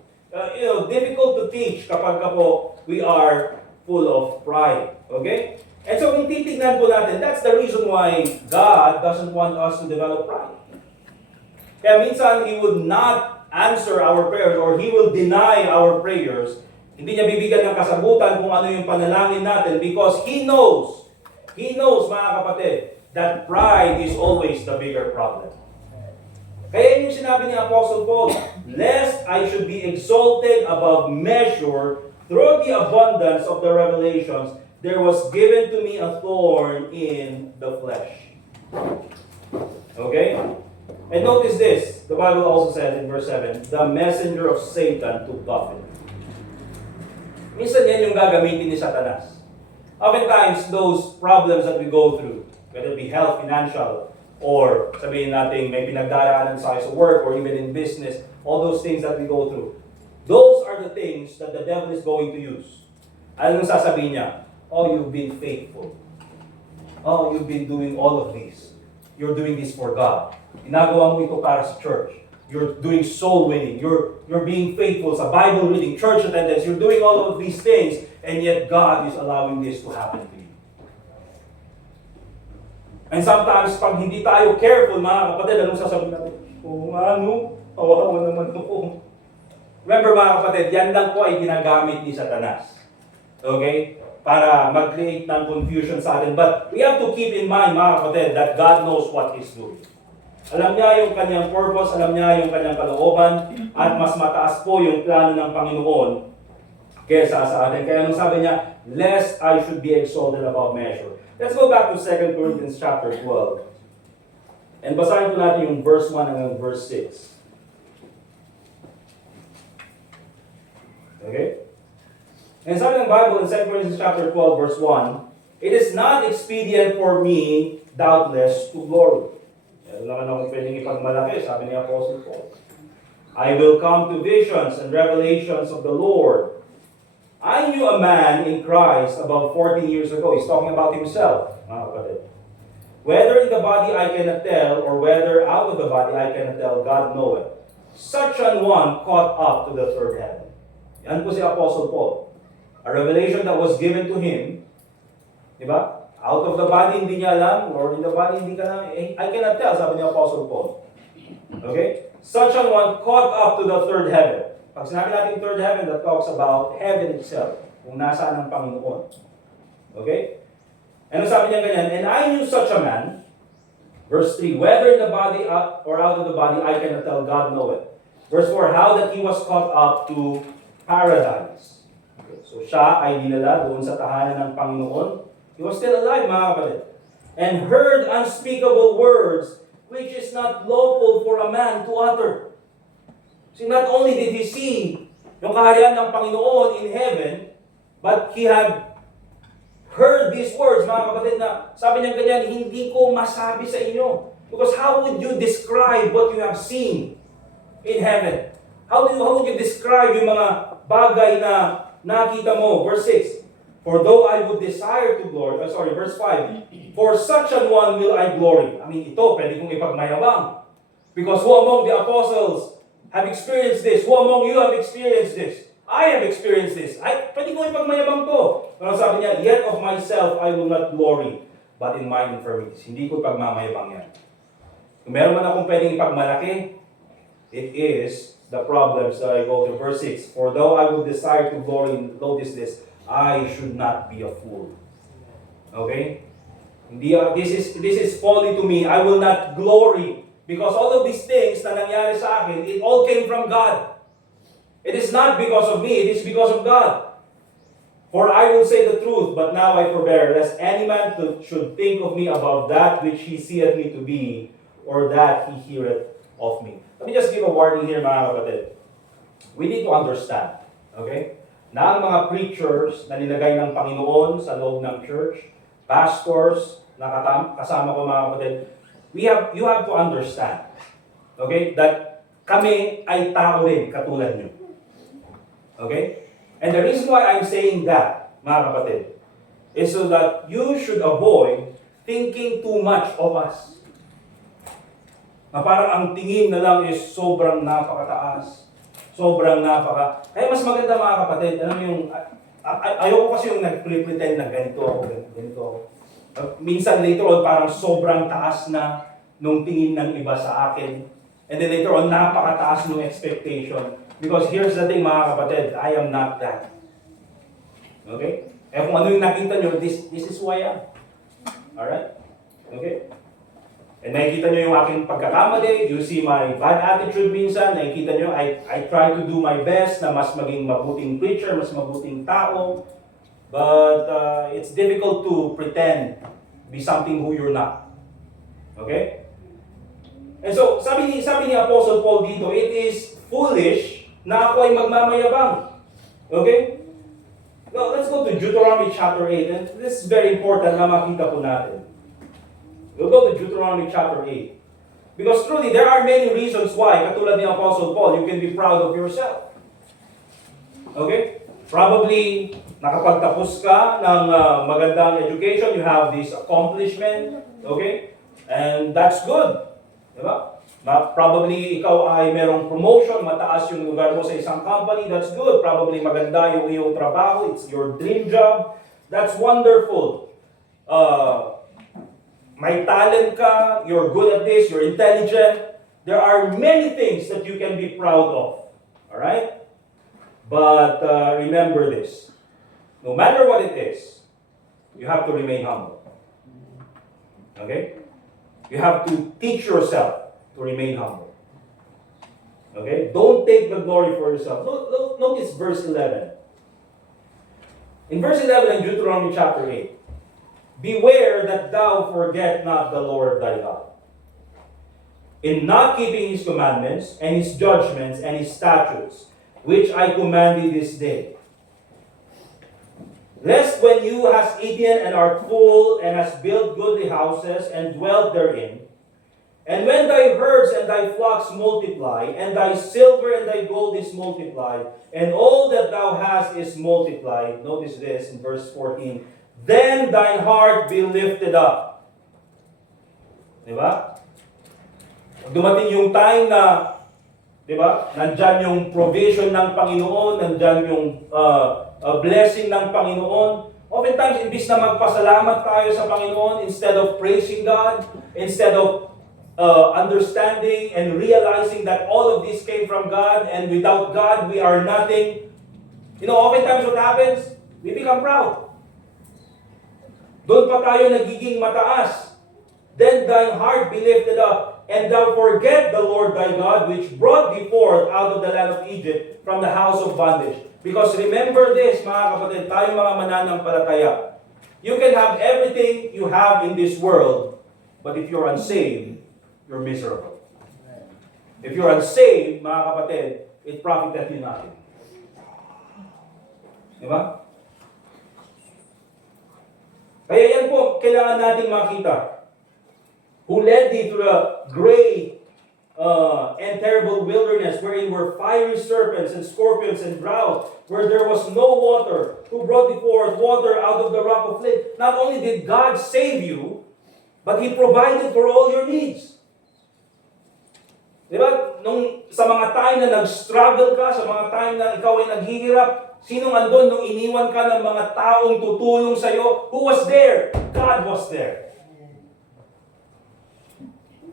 Difficult to teach kapag po we are full of pride. Okay? And so kung titignan po natin, that's the reason why God doesn't want us to develop pride. Kaya minsan, He would not answer our prayers or He will deny our prayers. Hindi niya bibigyan ng kasagutan kung ano yung panalangin natin because He knows, mga kapatid, that pride is always the bigger problem. Kaya yung sinabi ni Apostle Paul, lest I should be exalted above measure through the abundance of the revelations, there was given to me a thorn in the flesh. Okay? And notice this, the Bible also says in verse 7, the messenger of Satan to buffet. Minsan yan yung gagamitin ni Satanas. Oftentimes, those problems that we go through, whether it be health, financial, or sabihin natin may pinagdaraanan sa work or even in business, all those things that we go through, those are the things that the devil is going to use. Anong sasabihin niya? You've been faithful. You've been doing all of this. You're doing this for God. Ginagawa mo ito para sa church. You're doing soul winning. You're being faithful sa Bible reading, church attendance. You're doing all of these things, and yet God is allowing this to happen to you. And sometimes, pag hindi tayo careful, mga kapatid, anong sasabihin natin? Awawa naman ako. Remember mga kapatid, yan lang po ay ginagamit ni Satanas. Okay? Para mag-create ng confusion sa atin. But we have to keep in mind, mga kapatid, that God knows what He's doing. Alam niya yung kanyang purpose, alam niya yung kanyang kalooban, at mas mataas po yung plano ng Panginoon kesa sa atin. Kaya nung sabi niya, lest I should be exalted above measure. Let's go back to 2 Corinthians chapter 12. And basahin po natin yung verse 1 hanggang verse 6. Okay? And sabi ng Bible in 2 Corinthians chapter 12 verse 1, it is not expedient for me, doubtless, to glory. Meron naman akong pwedeng ipagmalaki, sabi ni Apostle Paul. I will come to visions and revelations of the Lord. I knew a man in Christ about 14 years ago. He's talking about himself, mga kapatid. Whether in the body I cannot tell, or whether out of the body I cannot tell, God knoweth. Such an one caught up to the third heaven. Yan po si Apostle Paul. A revelation that was given to him, di ba? Out of the body, hindi niya alam, or in the body, hindi ka alam. I cannot tell, sabi ni Apostle Paul. Okay? Such an one caught up to the third heaven. Pag sinabi natin third heaven, that talks about heaven itself, kung nasaan ang Panginoon. Okay? Ano sabi niya ganyan? And I knew such a man, verse 3, whether in the body or out of the body, I cannot tell, God knoweth. Verse 4, how that he was caught up to paradise. Okay. So siya ay dinala doon sa tahanan ng Panginoon. He was still alive, mga kapatid. And heard unspeakable words, which is not lawful for a man to utter. See, not only did he see yung kaharian ng Panginoon in heaven, but he had heard these words, mga kapatid, na sabi niya ganyan, hindi ko masabi sa inyo. Because how would you describe what you have seen in heaven? How would you describe yung mga bagay na nakita mo? Verse 6, for though I would desire to glory, verse 5, for such an one will I glory. I mean, ito, pwede kong ipagmayabang. Because who among the apostles have experienced this? Who among you have experienced this? I have experienced this. Pwede kong ipagmayabang to. Pero sabi niya, yet of myself I will not glory, but in mine infirmities. Hindi ko ipagmamayabang yan. Kung meron man akong pwedeng ipagmalaki, it is the problems that I go to. Verse 6, for though I would desire to glory, notice this, I should not be a fool. Okay? This is folly to me. I will not glory. Because all of these things na nangyari sa akin, it all came from God. It is not because of me, it is because of God. For I will say the truth, but now I forbear, lest any man should think of me above that which he seeth me to be, or that he heareth of me. Let me just give a warning here, mga kapatid. We need to understand, okay, na ang mga preachers na nilagay ng Panginoon sa loob ng church, pastors na kasama ko, mga kapatid, you have to understand, okay, that kami ay tao rin katulad nyo. Okay? And the reason why I'm saying that, mga kapatid, is so that you should avoid thinking too much of us. Na parang ang tingin na lang is sobrang napakataas. Kaya mas maganda, mga kapatid, alam yung, ayoko kasi yung nag-pretend na ganito ako. Minsan later on, parang sobrang taas na nung tingin ng iba sa akin. And then later on, napakataas nung expectation. Because here's the thing, mga kapatid, I am not that. Okay? Eh kung ano yung nakita nyo, this is who I am. Alright? Okay? And nakikita nyo yung aking pagkakamali, you see my bad attitude minsan, nakikita nyo, I try to do my best na mas maging mabuting preacher, mas mabuting tao. But it's difficult to pretend to be something who you're not. Okay? And so, sabi ni Apostle Paul dito, it is foolish na ako ay magmamayabang. Okay? Now, let's go to Deuteronomy chapter 8. And this is very important na makita po natin. We'll go to Deuteronomy chapter 8. Because truly, there are many reasons why, katulad ni Apostle Paul, you can be proud of yourself. Okay? Probably, nakapagtapos ka ng magandang education, you have this accomplishment. Okay? And that's good. Diba? Probably ikaw ay merong promotion, mataas yung lugar mo sa isang company, that's good. Probably maganda yung iyong trabaho, it's your dream job, that's wonderful. May talent ka, you're good at this, you're intelligent. There are many things that you can be proud of. Alright? But remember this, no matter what it is, you have to remain humble. Okay? You have to teach yourself to remain humble. Okay? Don't take the glory for yourself. Notice verse 11. In verse 11 in Deuteronomy chapter 8, beware that thou forget not the Lord thy God, in not keeping his commandments, and his judgments, and his statutes, which I command thee this day. Lest when you hast eaten and art full, and hast built goodly houses, and dwelt therein, and when thy herds and thy flocks multiply, and thy silver and thy gold is multiplied, and all that thou hast is multiplied, notice this in verse 14, then thine heart be lifted up. Diba? Pag dumating yung time na, diba, nandyan yung provision ng Panginoon, nandyan yung blessing ng Panginoon. Oftentimes, imbis na magpasalamat tayo sa Panginoon, instead of praising God, instead of understanding and realizing that all of this came from God, and without God, we are nothing. You know, oftentimes what happens? We become proud. Doon pa tayo nagiging mataas. Then thine heart be lifted up, and thou forget the Lord thy God, which brought thee forth out of the land of Egypt from the house of bondage. Because remember this, mga kapatid, tayo mga mananampalataya. You can have everything you have in this world, but if you're unsaved, you're miserable. If you're unsaved, mga kapatid, it profiteth you nothing. Diba? Kaya yan po, kailangan nating makita. Who led thee through a great and terrible wilderness, wherein were fiery serpents and scorpions and drought, where there was no water, who brought thee forth water out of the rock of flint. Not only did God save you, but He provided for all your needs. Diba? Sa mga time na nag-struggle ka, sa mga time na ikaw ay naghihirap, sinong andun nung iniwan ka ng mga taong tutulong sa'yo? Who was there? God was there.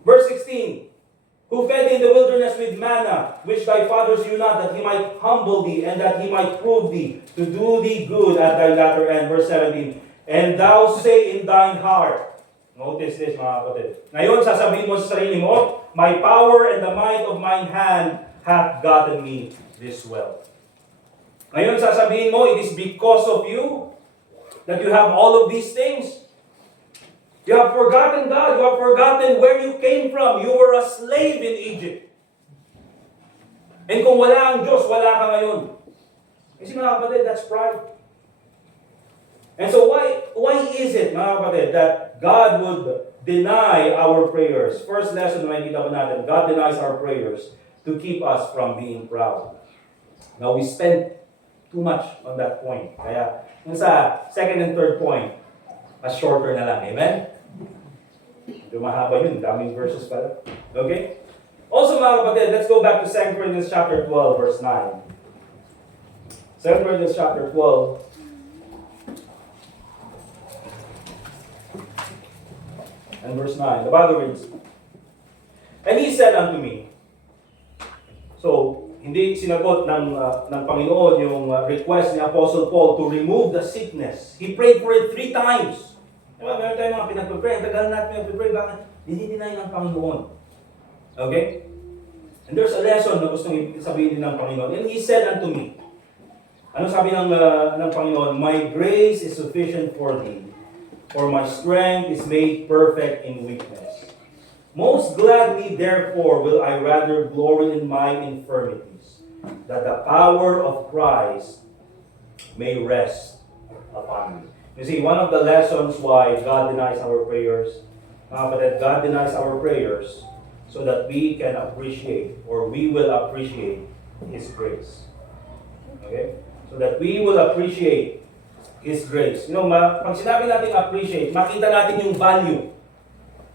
Verse 16, who fed thee in the wilderness with manna, which thy fathers knew not, that He might humble thee, and that He might prove thee, to do thee good at thy latter end. Verse 17, and thou say in thine heart, notice this mga kapatid, ngayon sasabihin mo sa sarili mo, my power and the might of mine hand hath gotten me this wealth. Ngayon sasabihin mo, it is because of you that you have all of these things. You have forgotten God. You have forgotten where you came from. You were a slave in Egypt. And kung wala ang Diyos, wala ka ngayon. Kasi mga kapatid, that's pride. And so why is it, mga kapatid, that God would deny our prayers? First lesson na makikita ko natin, God denies our prayers to keep us from being proud. Now, we spent too much on that point. Kaya, yung sa second and third point, mas shorter na lang. Amen? Mahaba yun, daming verses pala. Okay? Also mga kapatid, let's go back to 2 Corinthians chapter 12, verse 9. 2 Corinthians chapter 12. And verse 9. The Bible reads, and he said unto me, so, hindi sinagot ng Panginoon yung request ni Apostle Paul to remove the sickness. He prayed for it 3 times. Diba, meron tayong mga pinag-pray. Ang tagal natin pinag-pray. Bakit? Dinideny ng Panginoon. Okay? And there's a lesson na gustong sabihin din ng Panginoon. And He said unto me, ano sabi ng Panginoon? My grace is sufficient for thee, for my strength is made perfect in weakness. Most gladly, therefore, will I rather glory in my infirmities, that the power of Christ may rest upon me. You see, one of the lessons why God denies our prayers, but that God denies our prayers so that we can appreciate, or we will appreciate His grace. Okay? So that we will appreciate His grace. You know, pag sinabi natin appreciate, makita natin yung value.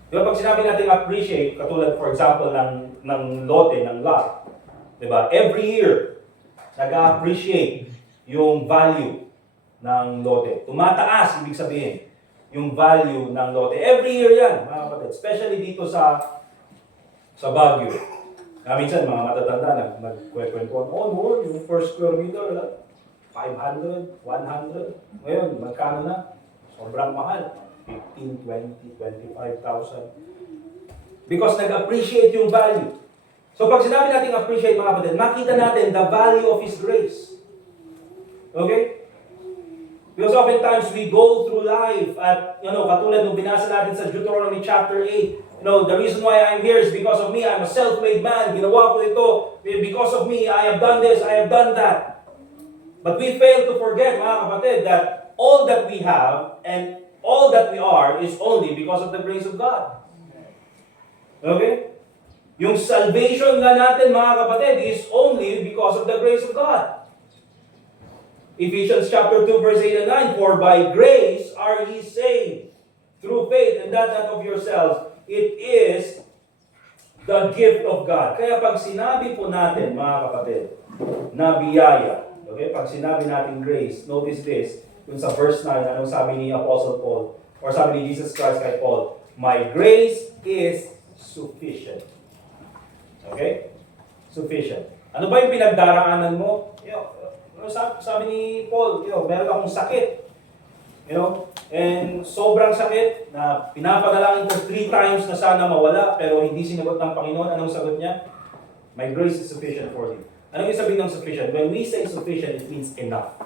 Diba, pag sinabi natin appreciate, katulad for example ng lote, ng lot, diba? Every year, nag-appreciate yung value ng lote. Tumataas, ibig sabihin, yung value ng lote. Every year yan, mga kapatid. Especially dito sa Baguio. Minsan, mga matatanda, nagkwekwentuhan, no, yung first square meter, 500, 100. Ngayon, magkano na? Sobrang mahal. 15, 20, 25,000. Because nag-appreciate yung value. So pag sinabi natin appreciate mga kapatid, makita natin the value of His grace. Okay? Because oftentimes we go through life at, katulad nung binasa natin sa Deuteronomy chapter 8, the reason why I'm here is because of me. I'm a self-made man. Ginawa ko ito. Because of me, I have done this, I have done that. But we fail to forget, mga kapatid, that all that we have and all that we are is only because of the grace of God. Okay? Yung salvation nga natin, mga kapatid, is only because of the grace of God. Ephesians chapter 2, verse 8 and 9, for by grace are ye saved, through faith, and that not of yourselves. It is the gift of God. Kaya pag sinabi po natin, mga kapatid, na biyaya, okay, pag sinabi natin grace, notice this, dun sa verse 9, anong sabi ni Apostle Paul, or sabi ni Jesus Christ kay Paul, my grace is sufficient. Okay? Sufficient. Ano ba yung pinagdaraanan mo? Sabi ni Paul, meron akong sakit. And sobrang sakit na pinapadalangin ko 3 times na sana mawala, pero hindi sinagot ng Panginoon. Anong sagot niya? My grace is sufficient for you. Anong yung sabihin ng sufficient? When we say sufficient, it means enough.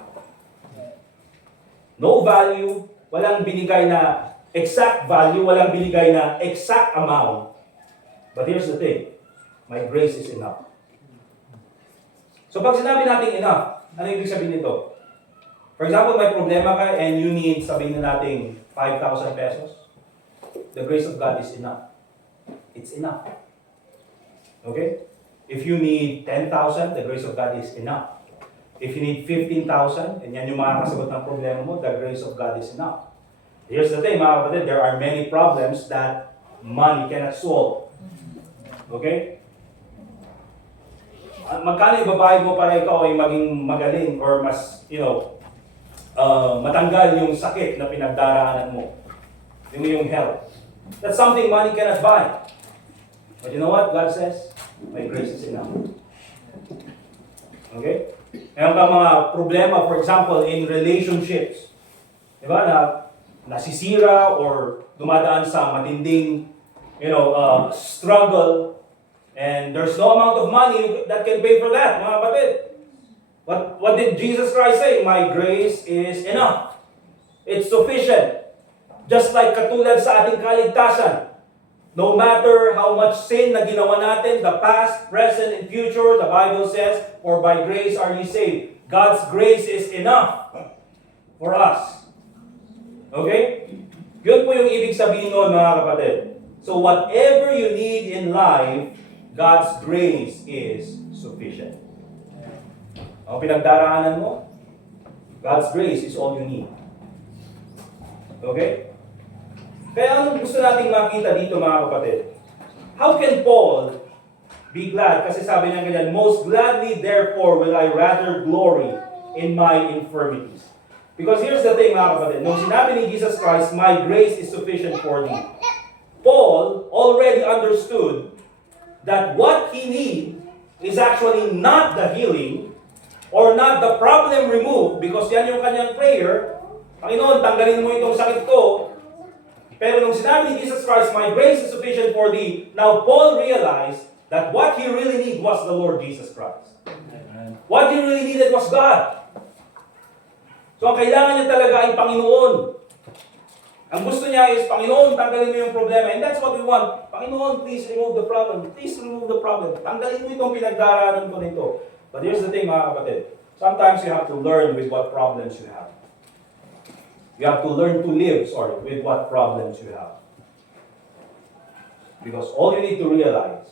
No value, walang binigay na exact value, walang binigay na exact amount. But here's the thing, my grace is enough. So pag sinabi natin enough, ano ibig sabihin nito? For example, may problema ka and you need, sabihin na natin, 5,000 pesos. The grace of God is enough. It's enough. Okay? If you need 10,000, the grace of God is enough. If you need 15,000, and yan yung makakasagot ng problema mo, the grace of God is enough. Here's the thing, mga kapatid, there are many problems that money cannot solve. Okay? Magkano ibabayad mo para ikaw ay maging magaling or mas, matanggal yung sakit na pinagdaraanan mo. Yung health. That's something money cannot buy. But you know what? God says, my grace is enough. Okay? Mayroon ka mga problema, for example, in relationships. Diba? Nasisira or dumadaan sa matinding, struggle. And there's no amount of money that can pay for that, mga kapatid. What did Jesus Christ say? My grace is enough. It's sufficient. Just like katulad sa ating kaligtasan. No matter how much sin na ginawa natin, the past, present, and future, the Bible says, for by grace are ye saved. God's grace is enough for us. Okay? Yun po yung ibig sabihin nun, mga kapatid. So whatever you need in life, God's grace is sufficient. Ang pinagdaraanan mo, God's grace is all you need. Okay? Kaya anong gusto nating makita dito, mga kapatid? How can Paul be glad? Kasi sabi niya ganyan, most gladly therefore will I rather glory in my infirmities. Because here's the thing, mga kapatid. Nung sinabi ni Jesus Christ, my grace is sufficient for thee. Paul already understood that what he needs is actually not the healing or not the problem removed, because yan yung kanyang prayer. Panginoon, tanggalin mo itong sakit ko. Pero nung sinabi ni Jesus Christ, my grace is sufficient for thee, now Paul realized that what he really needed was the Lord Jesus Christ. What he really needed was God. So ang kailangan niya talaga ay Panginoon. Ang gusto niya is, Panginoon, tanggalin mo yung problema. And that's what we want. Panginoon, please remove the problem. Please remove the problem. Tanggalin mo itong pinagdaraanan ko nito. But here's the thing, mga kapatid. Sometimes you have to learn with what problems you have. You have to learn to live, with what problems you have. Because all you need to realize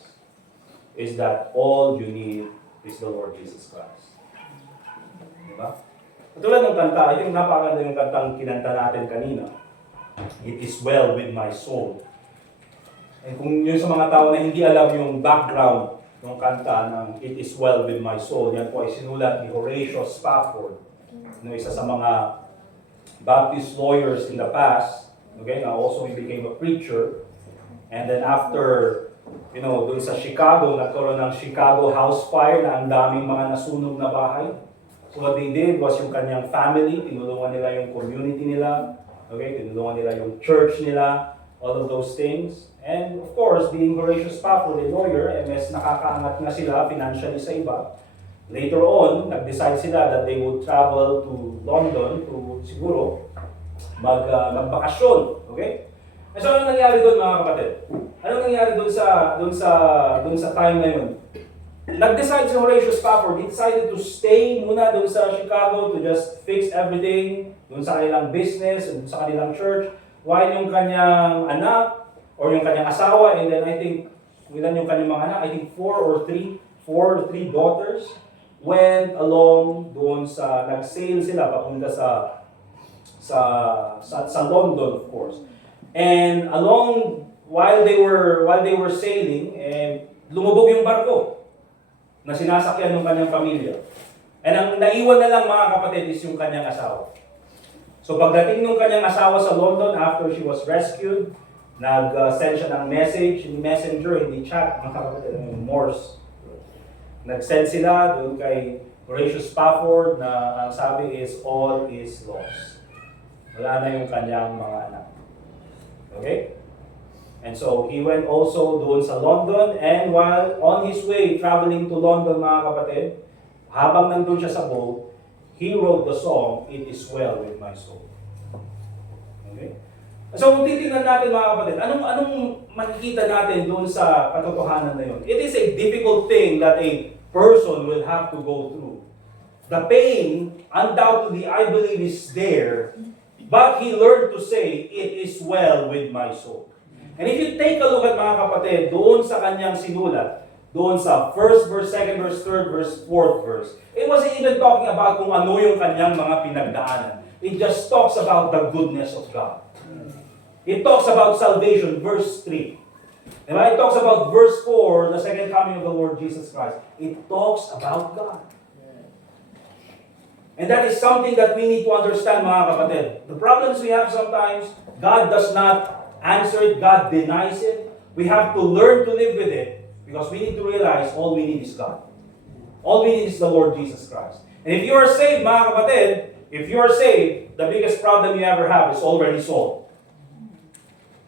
is that all you need is the Lord Jesus Christ. Diba? Katulad ng kanta, yung napakaganda yung kantang kinanta natin kanina. It is well with my soul. And kung yun sa mga tao na hindi alam yung background ng kanta ng It is well with my soul, yan po ay sinulat ni Horatio Spafford, isa sa mga Baptist lawyers in the past. Okay, now also he became a preacher. And then after, dun sa Chicago, nagkaroon ng Chicago house fire na ang daming mga nasunog na bahay. So what they did was yung kanyang family, tinulungan nila yung community nila. Okay, tinulungan nila yung church nila, all of those things. And of course, being Horatio Spafford, a lawyer, MS nakakaangat nga sila financially sa iba. Later on, nag-decide sila that they would travel to London to siguro magbakasyon. Okay? And so ano nangyari doon mga kapatid? Ano nangyari doon sa time na yun? Nag-decide si Horatio Spafford, he decided to stay muna doon sa Chicago to just fix everything doon sa kanilang business, doon sa kanilang church, while yung kanyang anak or yung kanyang asawa, and then I think, ilan yung kanyang mga anak? I think four or three daughters went along doon sa, nag-sail sila papunta sa London, of course. And while they were sailing, lumubog yung barko na sinasakyan ng kanyang pamilya. And ang naiwan na lang mga kapatid is yung kanyang asawa. So pagdating ng kanyang asawa sa London after she was rescued, nag-send siya ng message, in messenger, hindi chat, mga kapatid, Morse. Nag-send sila doon kay Horatio Spafford na ang sabi is, all is lost. Wala na yung kanyang mga anak. Okay? And so, he went also doon sa London, and while on his way traveling to London, mga kapatid, habang nandun siya sa boat, he wrote the song, It Is Well With My Soul. Okay? So, kung titignan natin mga kapatid, anong makikita natin doon sa katotohanan na yun? It is a difficult thing that a person will have to go through. The pain, undoubtedly, I believe is there, but he learned to say, It is well with my soul. And if you take a look at mga kapatid, doon sa kanyang sinulat, doon sa 1st verse, 2nd verse, 3rd verse, 4th verse, it wasn't even talking about kung ano yung kanyang mga pinagdaanan. It just talks about the goodness of God. It talks about salvation, verse 3. Diba? It talks about verse 4, the second coming of the Lord Jesus Christ. It talks about God. And that is something that we need to understand, mga kapatid. The problems we have sometimes, God does not answer it, God denies it. We have to learn to live with it because we need to realize all we need is God. All we need is the Lord Jesus Christ. And if you are saved, mga kapatid, if you are saved, the biggest problem you ever have is already solved.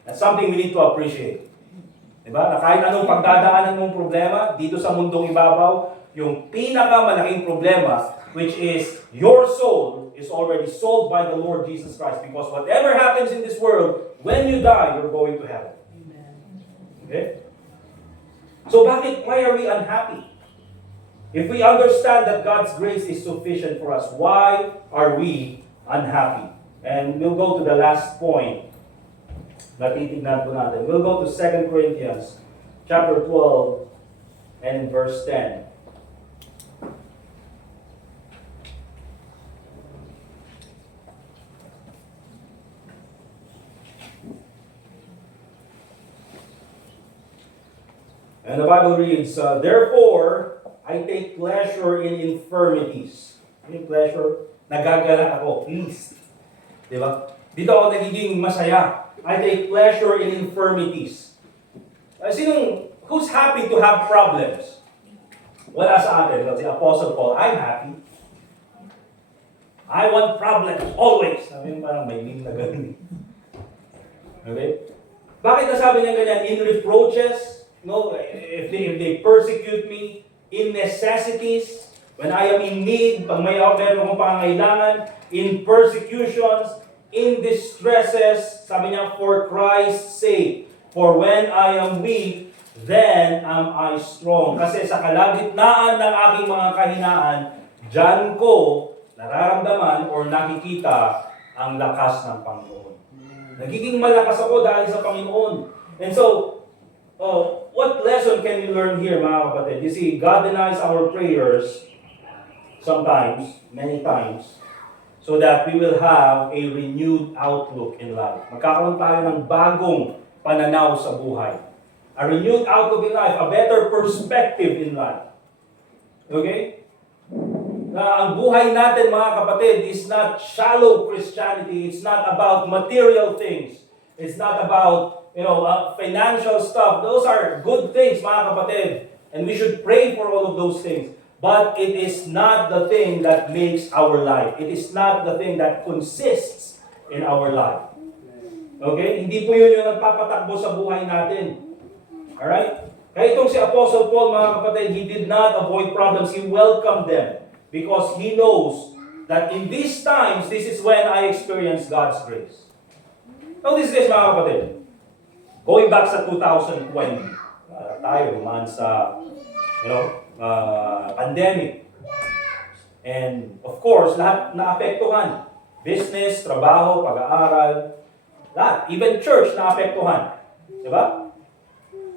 That's something we need to appreciate. Diba? Na kahit anong pagdadaanan mong problema, dito sa mundong ibabaw, yung pinakamalaking problema, which is your soul, is already solved by the Lord Jesus Christ. Because whatever happens in this world, when you die, you're going to heaven. Okay? So why are we unhappy? If we understand that God's grace is sufficient for us, why are we unhappy? And we'll go to the last point na titignan po natin. We'll go to 2 Corinthians chapter 12 and verse 10. And the Bible reads, therefore, I take pleasure in infirmities. Yung pleasure, nagagalak ako, please. Diba? Dito ako nagiging masaya. I take pleasure in infirmities. Who's happy to have problems? Wala sa atin. Si Apostle Paul, I'm happy. I want problems, always. Sabi yung parang may meme na ganun. Okay? Bakit nasabi niya ganyan? In reproaches, if they persecute me, in necessities, when I am in need, pag meron akong pangangailangan, in persecutions, in distresses, sabi niya, for Christ's sake. For when I am weak, then am I strong. Kasi sa kalagitnaan ng aking mga kahinaan, diyan ko nararamdaman or nakikita ang lakas ng Panginoon. Nagiging malakas ako dahil sa Panginoon. And so, what lesson can you learn here, mga kapatid? You see, God denies our prayers sometimes, many times, so that we will have a renewed outlook in life. Magkakaroon tayo ng bagong pananaw sa buhay. A renewed outlook in life, a better perspective in life. Okay? Ang buhay natin, mga kapatid, is not shallow Christianity. It's not about material things. It's not about financial stuff. Those are good things, mga kapatid. And we should pray for all of those things. But it is not the thing that makes our life. It is not the thing that consists in our life. Okay? Hindi po yun yung nagpapatakbo sa buhay natin. Alright? Kaya itong si Apostle Paul, mga kapatid, he did not avoid problems. He welcomed them because he knows that in these times, this is when I experience God's grace. Notice this, mga kapatid. Going back sa 2020, tayo dumaan sa, pandemic. And of course, lahat naapektuhan. Business, trabaho, pag-aaral, lahat. Even church naapektuhan. Diba?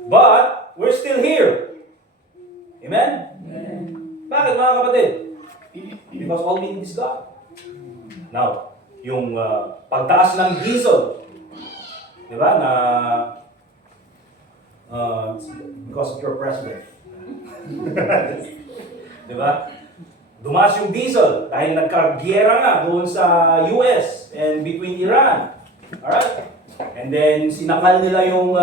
But, we're still here. Amen? Amen. Bakit, mga kapatid? Because all we need is God. Now, yung pagtaas ng diesel, di ba, na because of your president. Di ba? Dumaas yung diesel dahil nagkagyera nga doon sa US and between Iran. Alright? And then, sinakal nila yung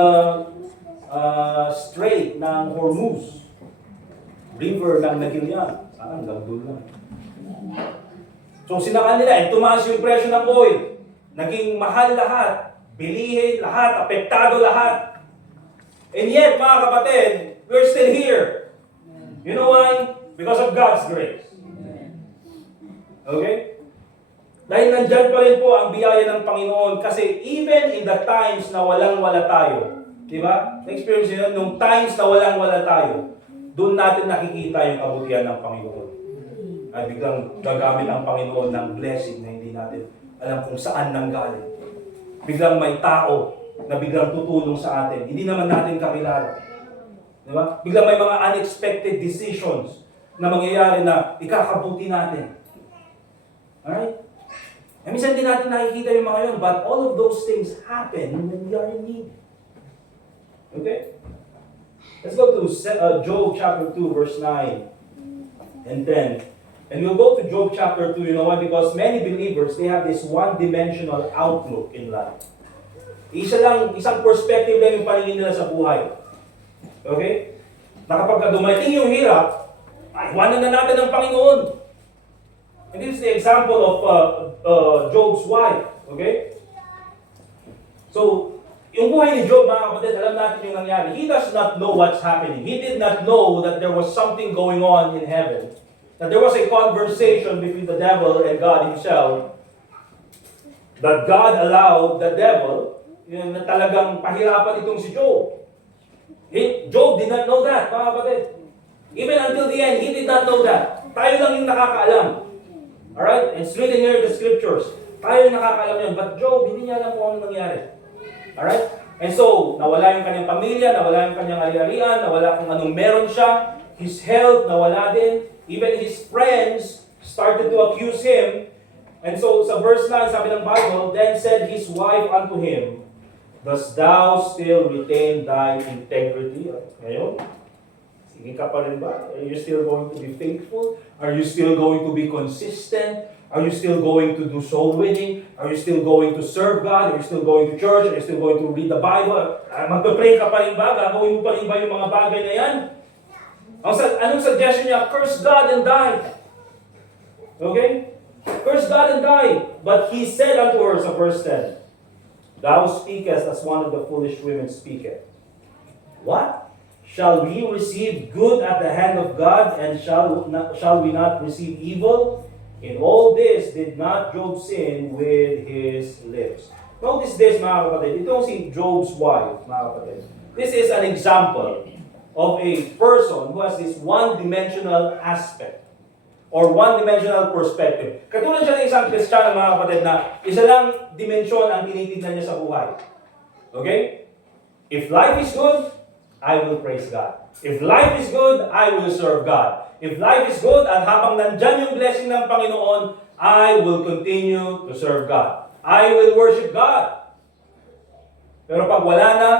Strait ng Hormuz. River ng Nagilian. Saan? Gagdul lang. So sinakal nila, and tumaas yung presyo ng oil. Naging mahal lahat. Bilihin lahat. Apektado lahat. And yet, mga kapatid, we're still here. You know why? Because of God's grace. Okay? Dahil nandyan pa rin po ang biyaya ng Panginoon. Kasi even in the times na walang-wala tayo, di ba? Na-experience nyo yun, nung times na walang-wala tayo, doon natin nakikita yung kabutihan ng Panginoon. Ay biglang gagamit ang Panginoon ng blessing na hindi natin alam kung saan nanggaling. Biglang may tao na biglang tutulong sa atin. Hindi naman natin kakilala. Di ba? Biglang may mga unexpected decisions na mangyayari na ikakabuti natin. Alright? Eh, minsan din natin nakikita yung mga yun, but all of those things happen when we are in need. Okay? Let's go to Job chapter 2, verse 9 and 10. And we'll go to Job chapter 2, you know why? Because many believers, they have this one-dimensional outlook in life. Isang perspective lang yung paningin nila sa buhay. Okay? Na kapag dumating yung hirap, ay, iwanan na natin ang Panginoon. And this is the example of Job's wife. Okay? So, yung buhay ni Job, mga kapatid, alam natin yung nangyari. He does not know what's happening. He did not know that there was something going on in heaven. That there was a conversation between the devil and God himself. That God allowed the devil, yun, na talagang pahirapan itong si Job. Job did not know that, mga kapatid. Even until the end, he did not know that. Tayo lang yung nakakaalam. Alright? It's written here in the scriptures. Tayo yung nakakaalam yan. But Job, hindi niya alam kung ano nangyari. Alright? And so, nawala yung kanyang pamilya, nawala yung kanyang ari-arian, nawala kung anong meron siya, his health, nawala din. Even his friends started to accuse him. And so, sa verse 9, sabi ng Bible, then said his wife unto him, dost thou still retain thy integrity? Ngayon, sige ka pa rin ba? Are you still going to be faithful? Are you still going to be consistent? Are you still going to do soul winning? Are you still going to serve God? Are you still going to church? Are you still going to read the Bible? Magpe-pray ka pa rin ba? Gagawin mo pa rin ba yung mga bagay na yan? Anong suggestion niya? Curse God and die. Okay? Curse God and die. But he said unto her, sa verse 10, thou speakest as one of the foolish women speaketh. What? Shall we receive good at the hand of God, and shall we not receive evil? In all this did not Job sin with his lips. Notice this, mga kapatid. Ito si Job's wife, mga kapatid. This is an example of a person who has this one-dimensional aspect or one-dimensional perspective. Katulad siya ng isang Kristiyano, mga kapatid, na isa lang dimensyon ang tinitignan niya sa buhay. Okay? If life is good, I will praise God. If life is good, I will serve God. If life is good, at habang nandyan yung blessing ng Panginoon, I will continue to serve God. I will worship God. Pero pag wala na,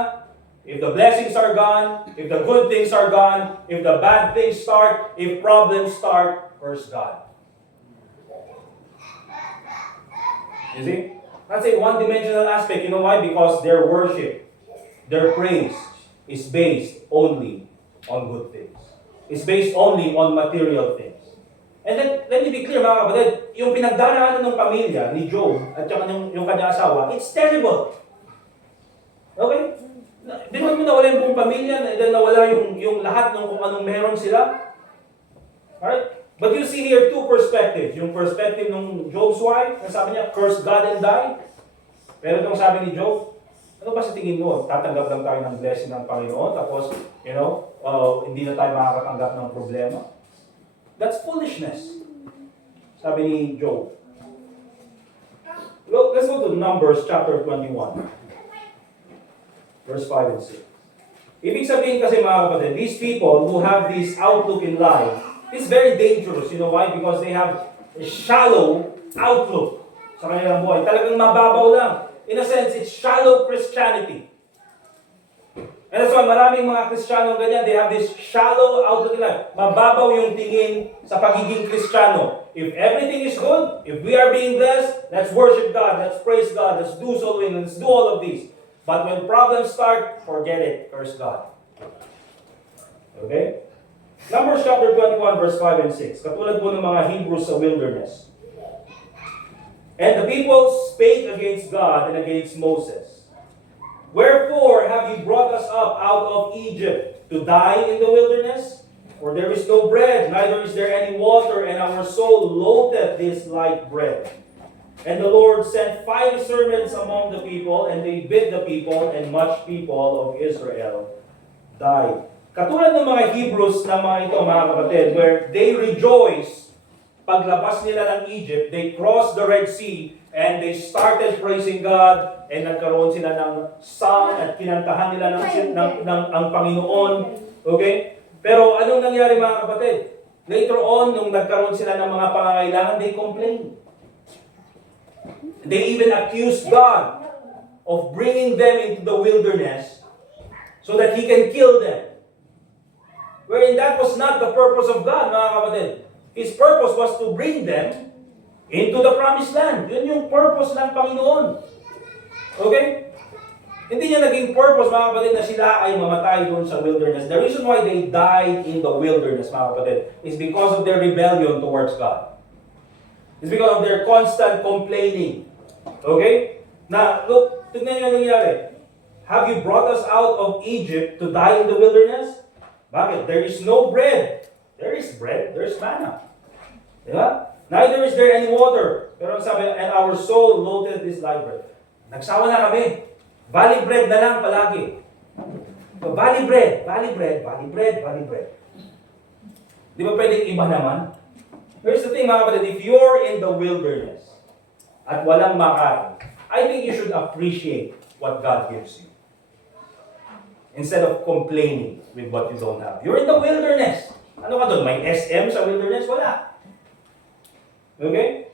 if the blessings are gone, if the good things are gone, if the bad things start, if problems start, curse God. You see? That's a one-dimensional aspect. You know why? Because their worship, their praise, is based only on good things. It's based only on material things. And then, let me be clear, mga kapatid, yung pinagdaraanan ng pamilya ni Job at saka yung kanyang asawa, it's terrible. Okay? Binuhin mo nawala yung buong pamilya, then nawala yung lahat ng kung anong meron sila. Alright? But you see here two perspectives. Yung perspective ng Job's wife, na sabi niya, curse God and die. Pero itong sabi ni Job, ano ba sa tingin mo? Tatanggap lang tayo ng blessing ng Panginoon, tapos, hindi na tayo makakatanggap ng problema. That's foolishness. Sabi ni Job. Look, let's go to Numbers chapter 21. Verse 5 and 6. Ibig sabihin kasi mga kapatid, these people who have this outlook in life, it's very dangerous. You know why? Because they have a shallow outlook sa kanilang buhay. Talagang mababaw lang. In a sense, it's shallow Christianity. And that's why maraming mga Kristiyano ganyan, they have this shallow outlook in life. Mababaw yung tingin sa pagiging Kristiyano. If everything is good, if we are being blessed, let's worship God, let's praise God, let's do soloing, let's do all of these. But when problems start, forget it. Curse God. Okay? Numbers chapter 21, verse 5 and 6. Katulad po ng mga Hebrews sa wilderness. And the people spake against God and against Moses. Wherefore have you brought us up out of Egypt to die in the wilderness? For there is no bread, neither is there any water, and our soul loatheth this light bread. And the Lord sent 5 servants among the people, and they bit the people, and much people of Israel died. Katulad ng mga Hebrews na mga ito, mga kapatid, where they rejoice paglabas nila ng Egypt, they crossed the Red Sea, and they started praising God, and nagkaroon sila ng song, at kinantahan nila ang Panginoon. Okay? Pero anong nangyari mga kapatid? Later on, nung nagkaroon sila ng mga pangangailangan, they complained. They even accused God of bringing them into the wilderness so that He can kill them. Wherein that was not the purpose of God, mga kapatid. His purpose was to bring them into the promised land. Yun yung purpose ng Panginoon. Okay? Hindi niya naging purpose, mga kapatid, na sila ay mamatay doon sa wilderness. The reason why they died in the wilderness, mga kapatid, is because of their rebellion towards God. It's because of their constant complaining. Okay? Na, look, tignan niyo ang nangyari. Have you brought us out of Egypt to die in the wilderness? Bakit? There is no bread. There is bread. There is manna. Diba? Neither is there any water. Pero ang sabi, and our soul loathed this light bread. Nagsawa na kami. Valley bread na lang palagi. So, valley bread, valley bread, valley bread, valley bread. Di ba pwedeng iba naman? Here's the thing, mga kapatid. If you're in the wilderness at walang makain, I think you should appreciate what God gives you. Instead of complaining with what you don't have. You're in the wilderness. Ano ka doon? May SM sa wilderness? Wala. Okay?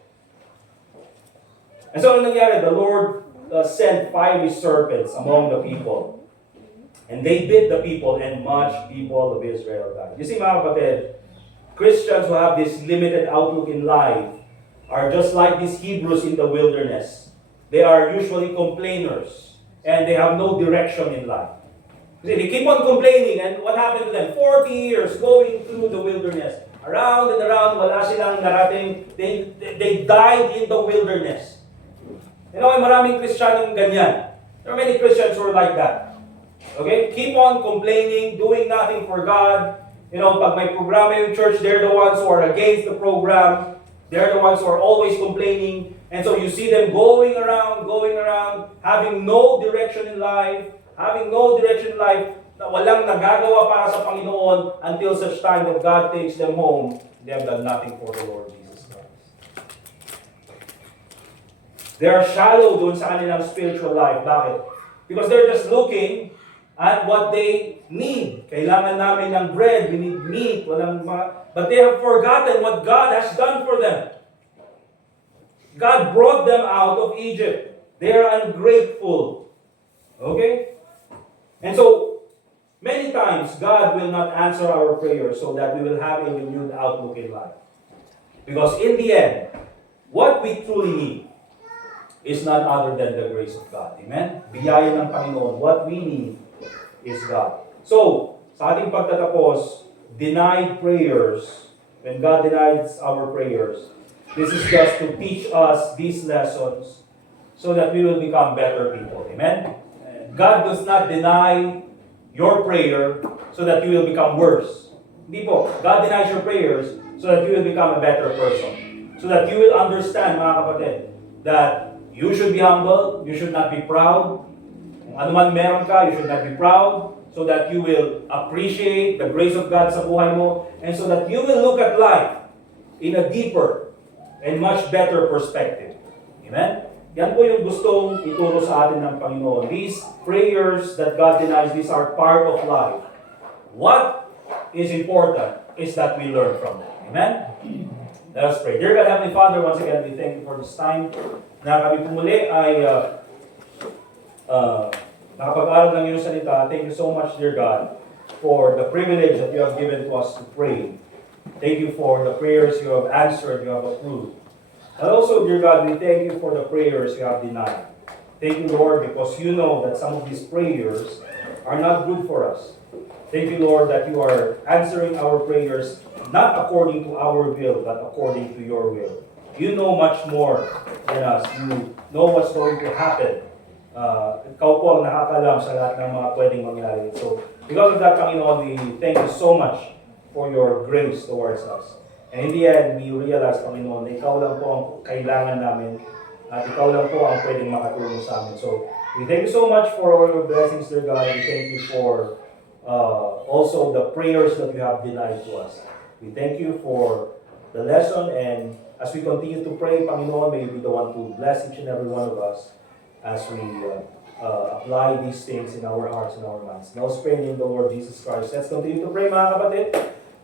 And so, ano nangyari? The Lord sent 5 serpents among the people. And they bit the people, and much people of Israel died. You see, mga kapatid, Christians who have this limited outlook in life are just like these Hebrews in the wilderness. They are usually complainers, and they have no direction in life. They keep on complaining, and what happened to them? 40 years going through the wilderness. Around and around, wala silang narating. They died in the wilderness. You know, maraming Kristiyanong ganyan. There are many Christians who are like that. Okay? Keep on complaining, doing nothing for God. You know, pag may programa yung church, they're the ones who are against the program. They're the ones who are always complaining. And so you see them going around, having no direction in life, na walang nagagawa para sa Panginoon until such time that God takes them home. They have done nothing for the Lord Jesus Christ. They are shallow doon sa kanilang spiritual life. Bakit? Because they're just looking at what they need. Kailangan namin ng bread, we need meat, but they have forgotten what God has done for them. God brought them out of Egypt. They are ungrateful. Okay? And so, many times, God will not answer our prayers so that we will have a renewed outlook in life. Because in the end, what we truly need is none other than the grace of God. Amen? Biyaya ng Panginoon. What we need is God. So, sa ating pagtatapos, denied prayers, when God denies our prayers, this is just to teach us these lessons so that we will become better people. Amen? God does not deny your prayer so that you will become worse. Hindi po. God denies your prayers so that you will become a better person. So that you will understand, mga kapatid, that you should be humble, you should not be proud. Kung ano man meron ka, you should not be proud, so that you will appreciate the grace of God sa buhay mo, and so that you will look at life in a deeper and much better perspective. Amen? Yan po yung gustong ituro sa atin ng Panginoon. These prayers that God denies, these are part of life. What is important is that we learn from them. Amen? Let us pray. Dear God, Heavenly Father, once again, we thank you for this time na kami pumuli ay nakapag-aral ng iyong salita. Thank you so much, dear God, for the privilege that you have given to us to pray. Thank you for the prayers you have answered, you have approved. And also, dear God, we thank you for the prayers you have denied. Thank you, Lord, because you know that some of these prayers are not good for us. Thank you, Lord, that you are answering our prayers not according to our will, but according to your will. You know much more than us. You know what's going to happen. Ikaw po ang nakakalam sa lahat ng mga pwedeng mangyari. So, because of that, Panginoon, we thank you so much for your grace towards us. And in the end, we realize, Panginoon, na ikaw lang po ang kailangan namin at ikaw lang po ang pwedeng makatulong sa amin. So, we thank you so much for all your blessings, dear God. We thank you for also the prayers that you have denied to us. We thank you for the lesson, and as we continue to pray, Panginoon, may you be the one to bless each and every one of us as we apply these things in our hearts and our minds. Now, let's pray in the Lord Jesus Christ. Let's continue to pray, mga kapatid.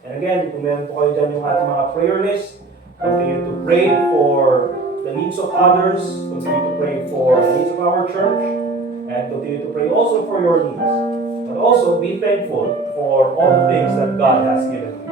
And again, kung meron po kayo dyan yung ating mga prayer list, continue to pray for the needs of others, continue to pray for the needs of our church, and continue to pray also for your needs. But also, be thankful for all the things that God has given you.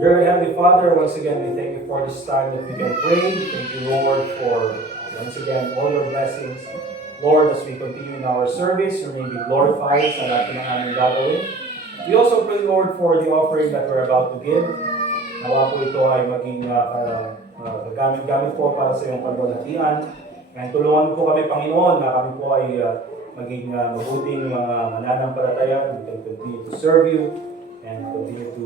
Dear Heavenly Father, once again, we thank you for this time that we can pray. Thank you, Lord, for once again all your blessings. Lord, as we continue in our service, your name be glorified sa lahat ng aming gagawin. We also pray, Lord, for the offering that we're about to give. Nawa po ito ay maging gamit po para sa iyong kalwalhatian. And tulungan po kami, Panginoon, na kami po ay maging mabuting mananampalataya. We can continue to serve you and continue to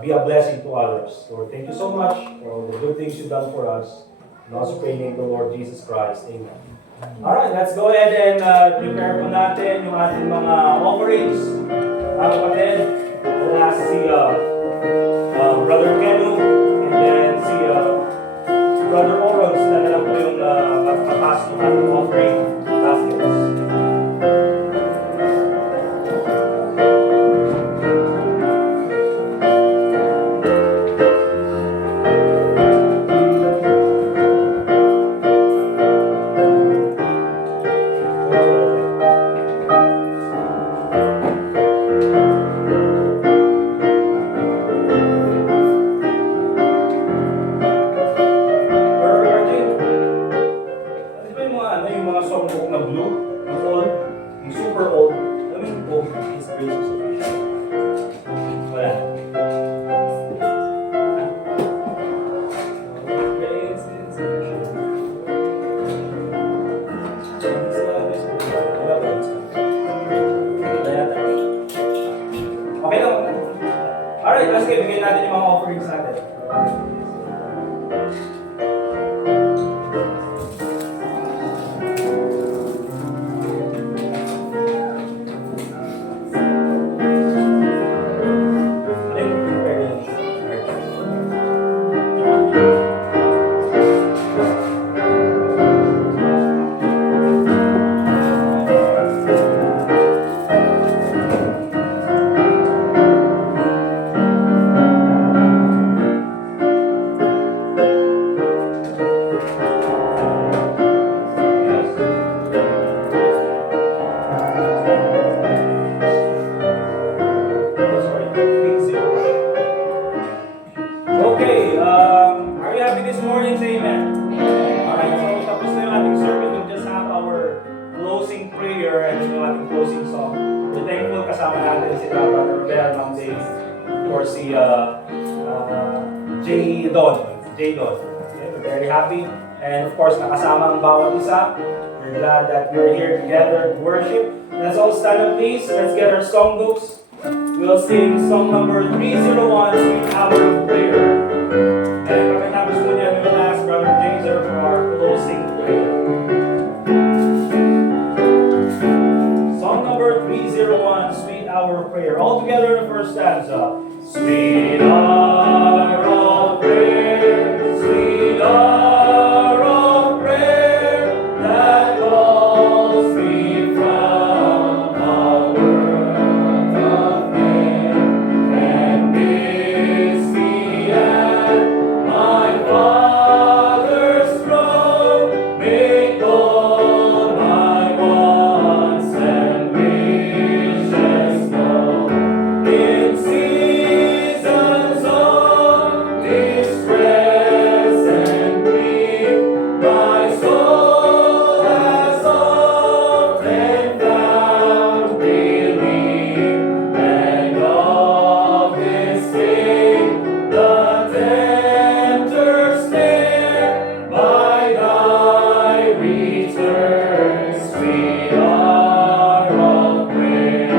be a blessing to others. Lord, thank you so much for all the good things you've done for us. And also pray in the Lord Jesus Christ. Amen. Alright, let's go ahead and prepare po natin yung ating mga offerings. Mga kapatid, wala si Brother Kenu and then si Brother Oron. Sila na lang po yung magpapasok ng ating offering baskets. kasama natin sila Brother Robel, Ma'am Dave, or si J. Don. Okay, we're very happy. And of course, nakasama ang bawat isa. We're glad that we're here together to worship. Let's all stand up please. Let's get our songbooks. We'll sing song number 301, Sweet Hour of Prayer. And pagkatapos mo niya, we will ask Brother Jaser for our closing prayer. Song number 301, Sweet Hour of Prayer. All together in the first stanza. Sweet hour of prayer, sweet hour of prayer, that calls me from a world of pain, and bids me at my Father's throne, make all my wants and wishes known. In seasons of distress and grief, my soul has often found relief, and of this day the tempter snare by thy return, sweet hour of prayer,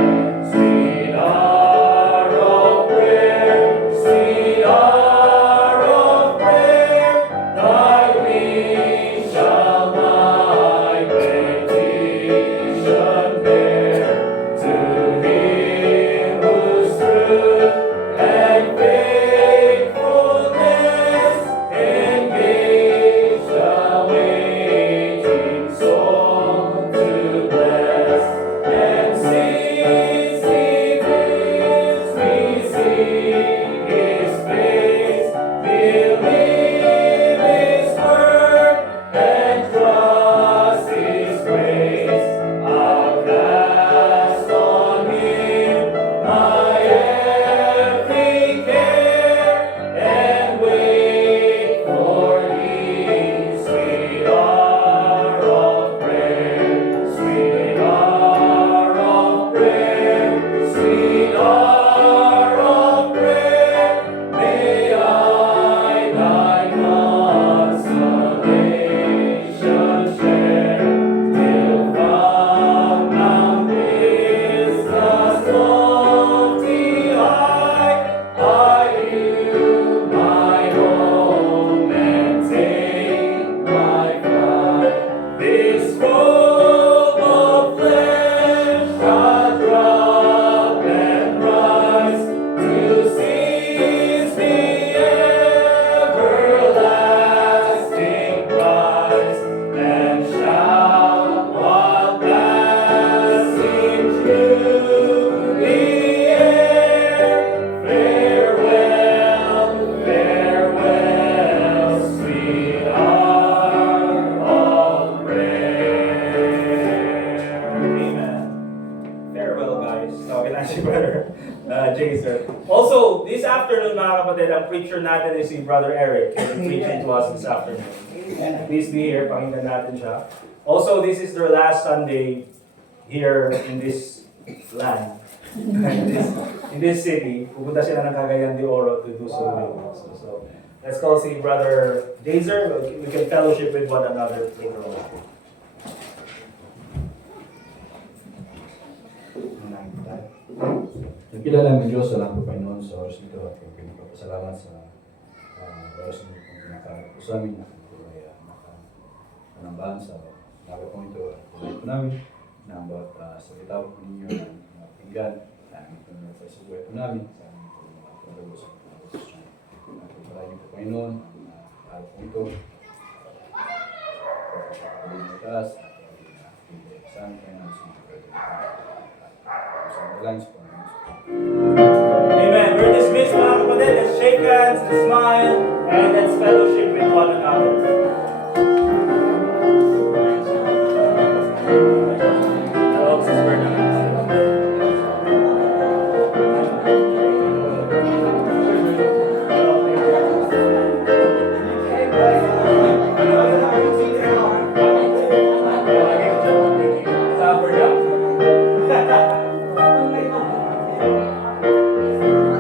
sweet hour of prayer, sweet hour of prayer, thy wings shall my petition bear, to him whose truth and faithfulness engage the waiting soul to bless, and since he bids me see his face, believe his word and trust his grace, I'll cast on him my every care, and wait for thee, sweet hour of prayer, sweet hour of prayer, sweet hour of prayer, may I thy consolation share, till from Mount Pisgah's lofty height I view my home and take my pride. This robe of flesh shall drop and rise to seize the everlasting prize, and shout while passing through the air, farewell, farewell, sweet hour of prayer. Amen. Farewell, guys. Okay na si Brother Jason. Also, this afternoon, mga kapatid, ang preacher natin is si Brother Eric. He's preaching to us this afternoon. Please be here. Pakinggan natin siya. Also, this is their last Sunday here in this land. in this city. Pupunta sila ng Cagayan de Oro to do serving also. So, let's call si Brother Jaser. We can fellowship with one another later on. Nakilala ng Diyos sa lahat ng Panginoon sa oras nito at pinagpapasalamat sa oras nito kung pinakaroon po sa amin na kung ay nakapanambahan sa lahat po ito at kulay po namin na ang bawat salita po ninyo na mga pinggan na aming pinagpapasalamat sa buhay po namin sa aming po mga pagkakabos at pagkakabos siya. At pagkakalain po Panginoon ang araw po ito pagkakabos ng taas at pagkakabos sa aming Panginoon sa mga pagkakabos po. Amen. We're dismissed, mga kapatid. Let's shake hands, let's smile, and let's fellowship with one another.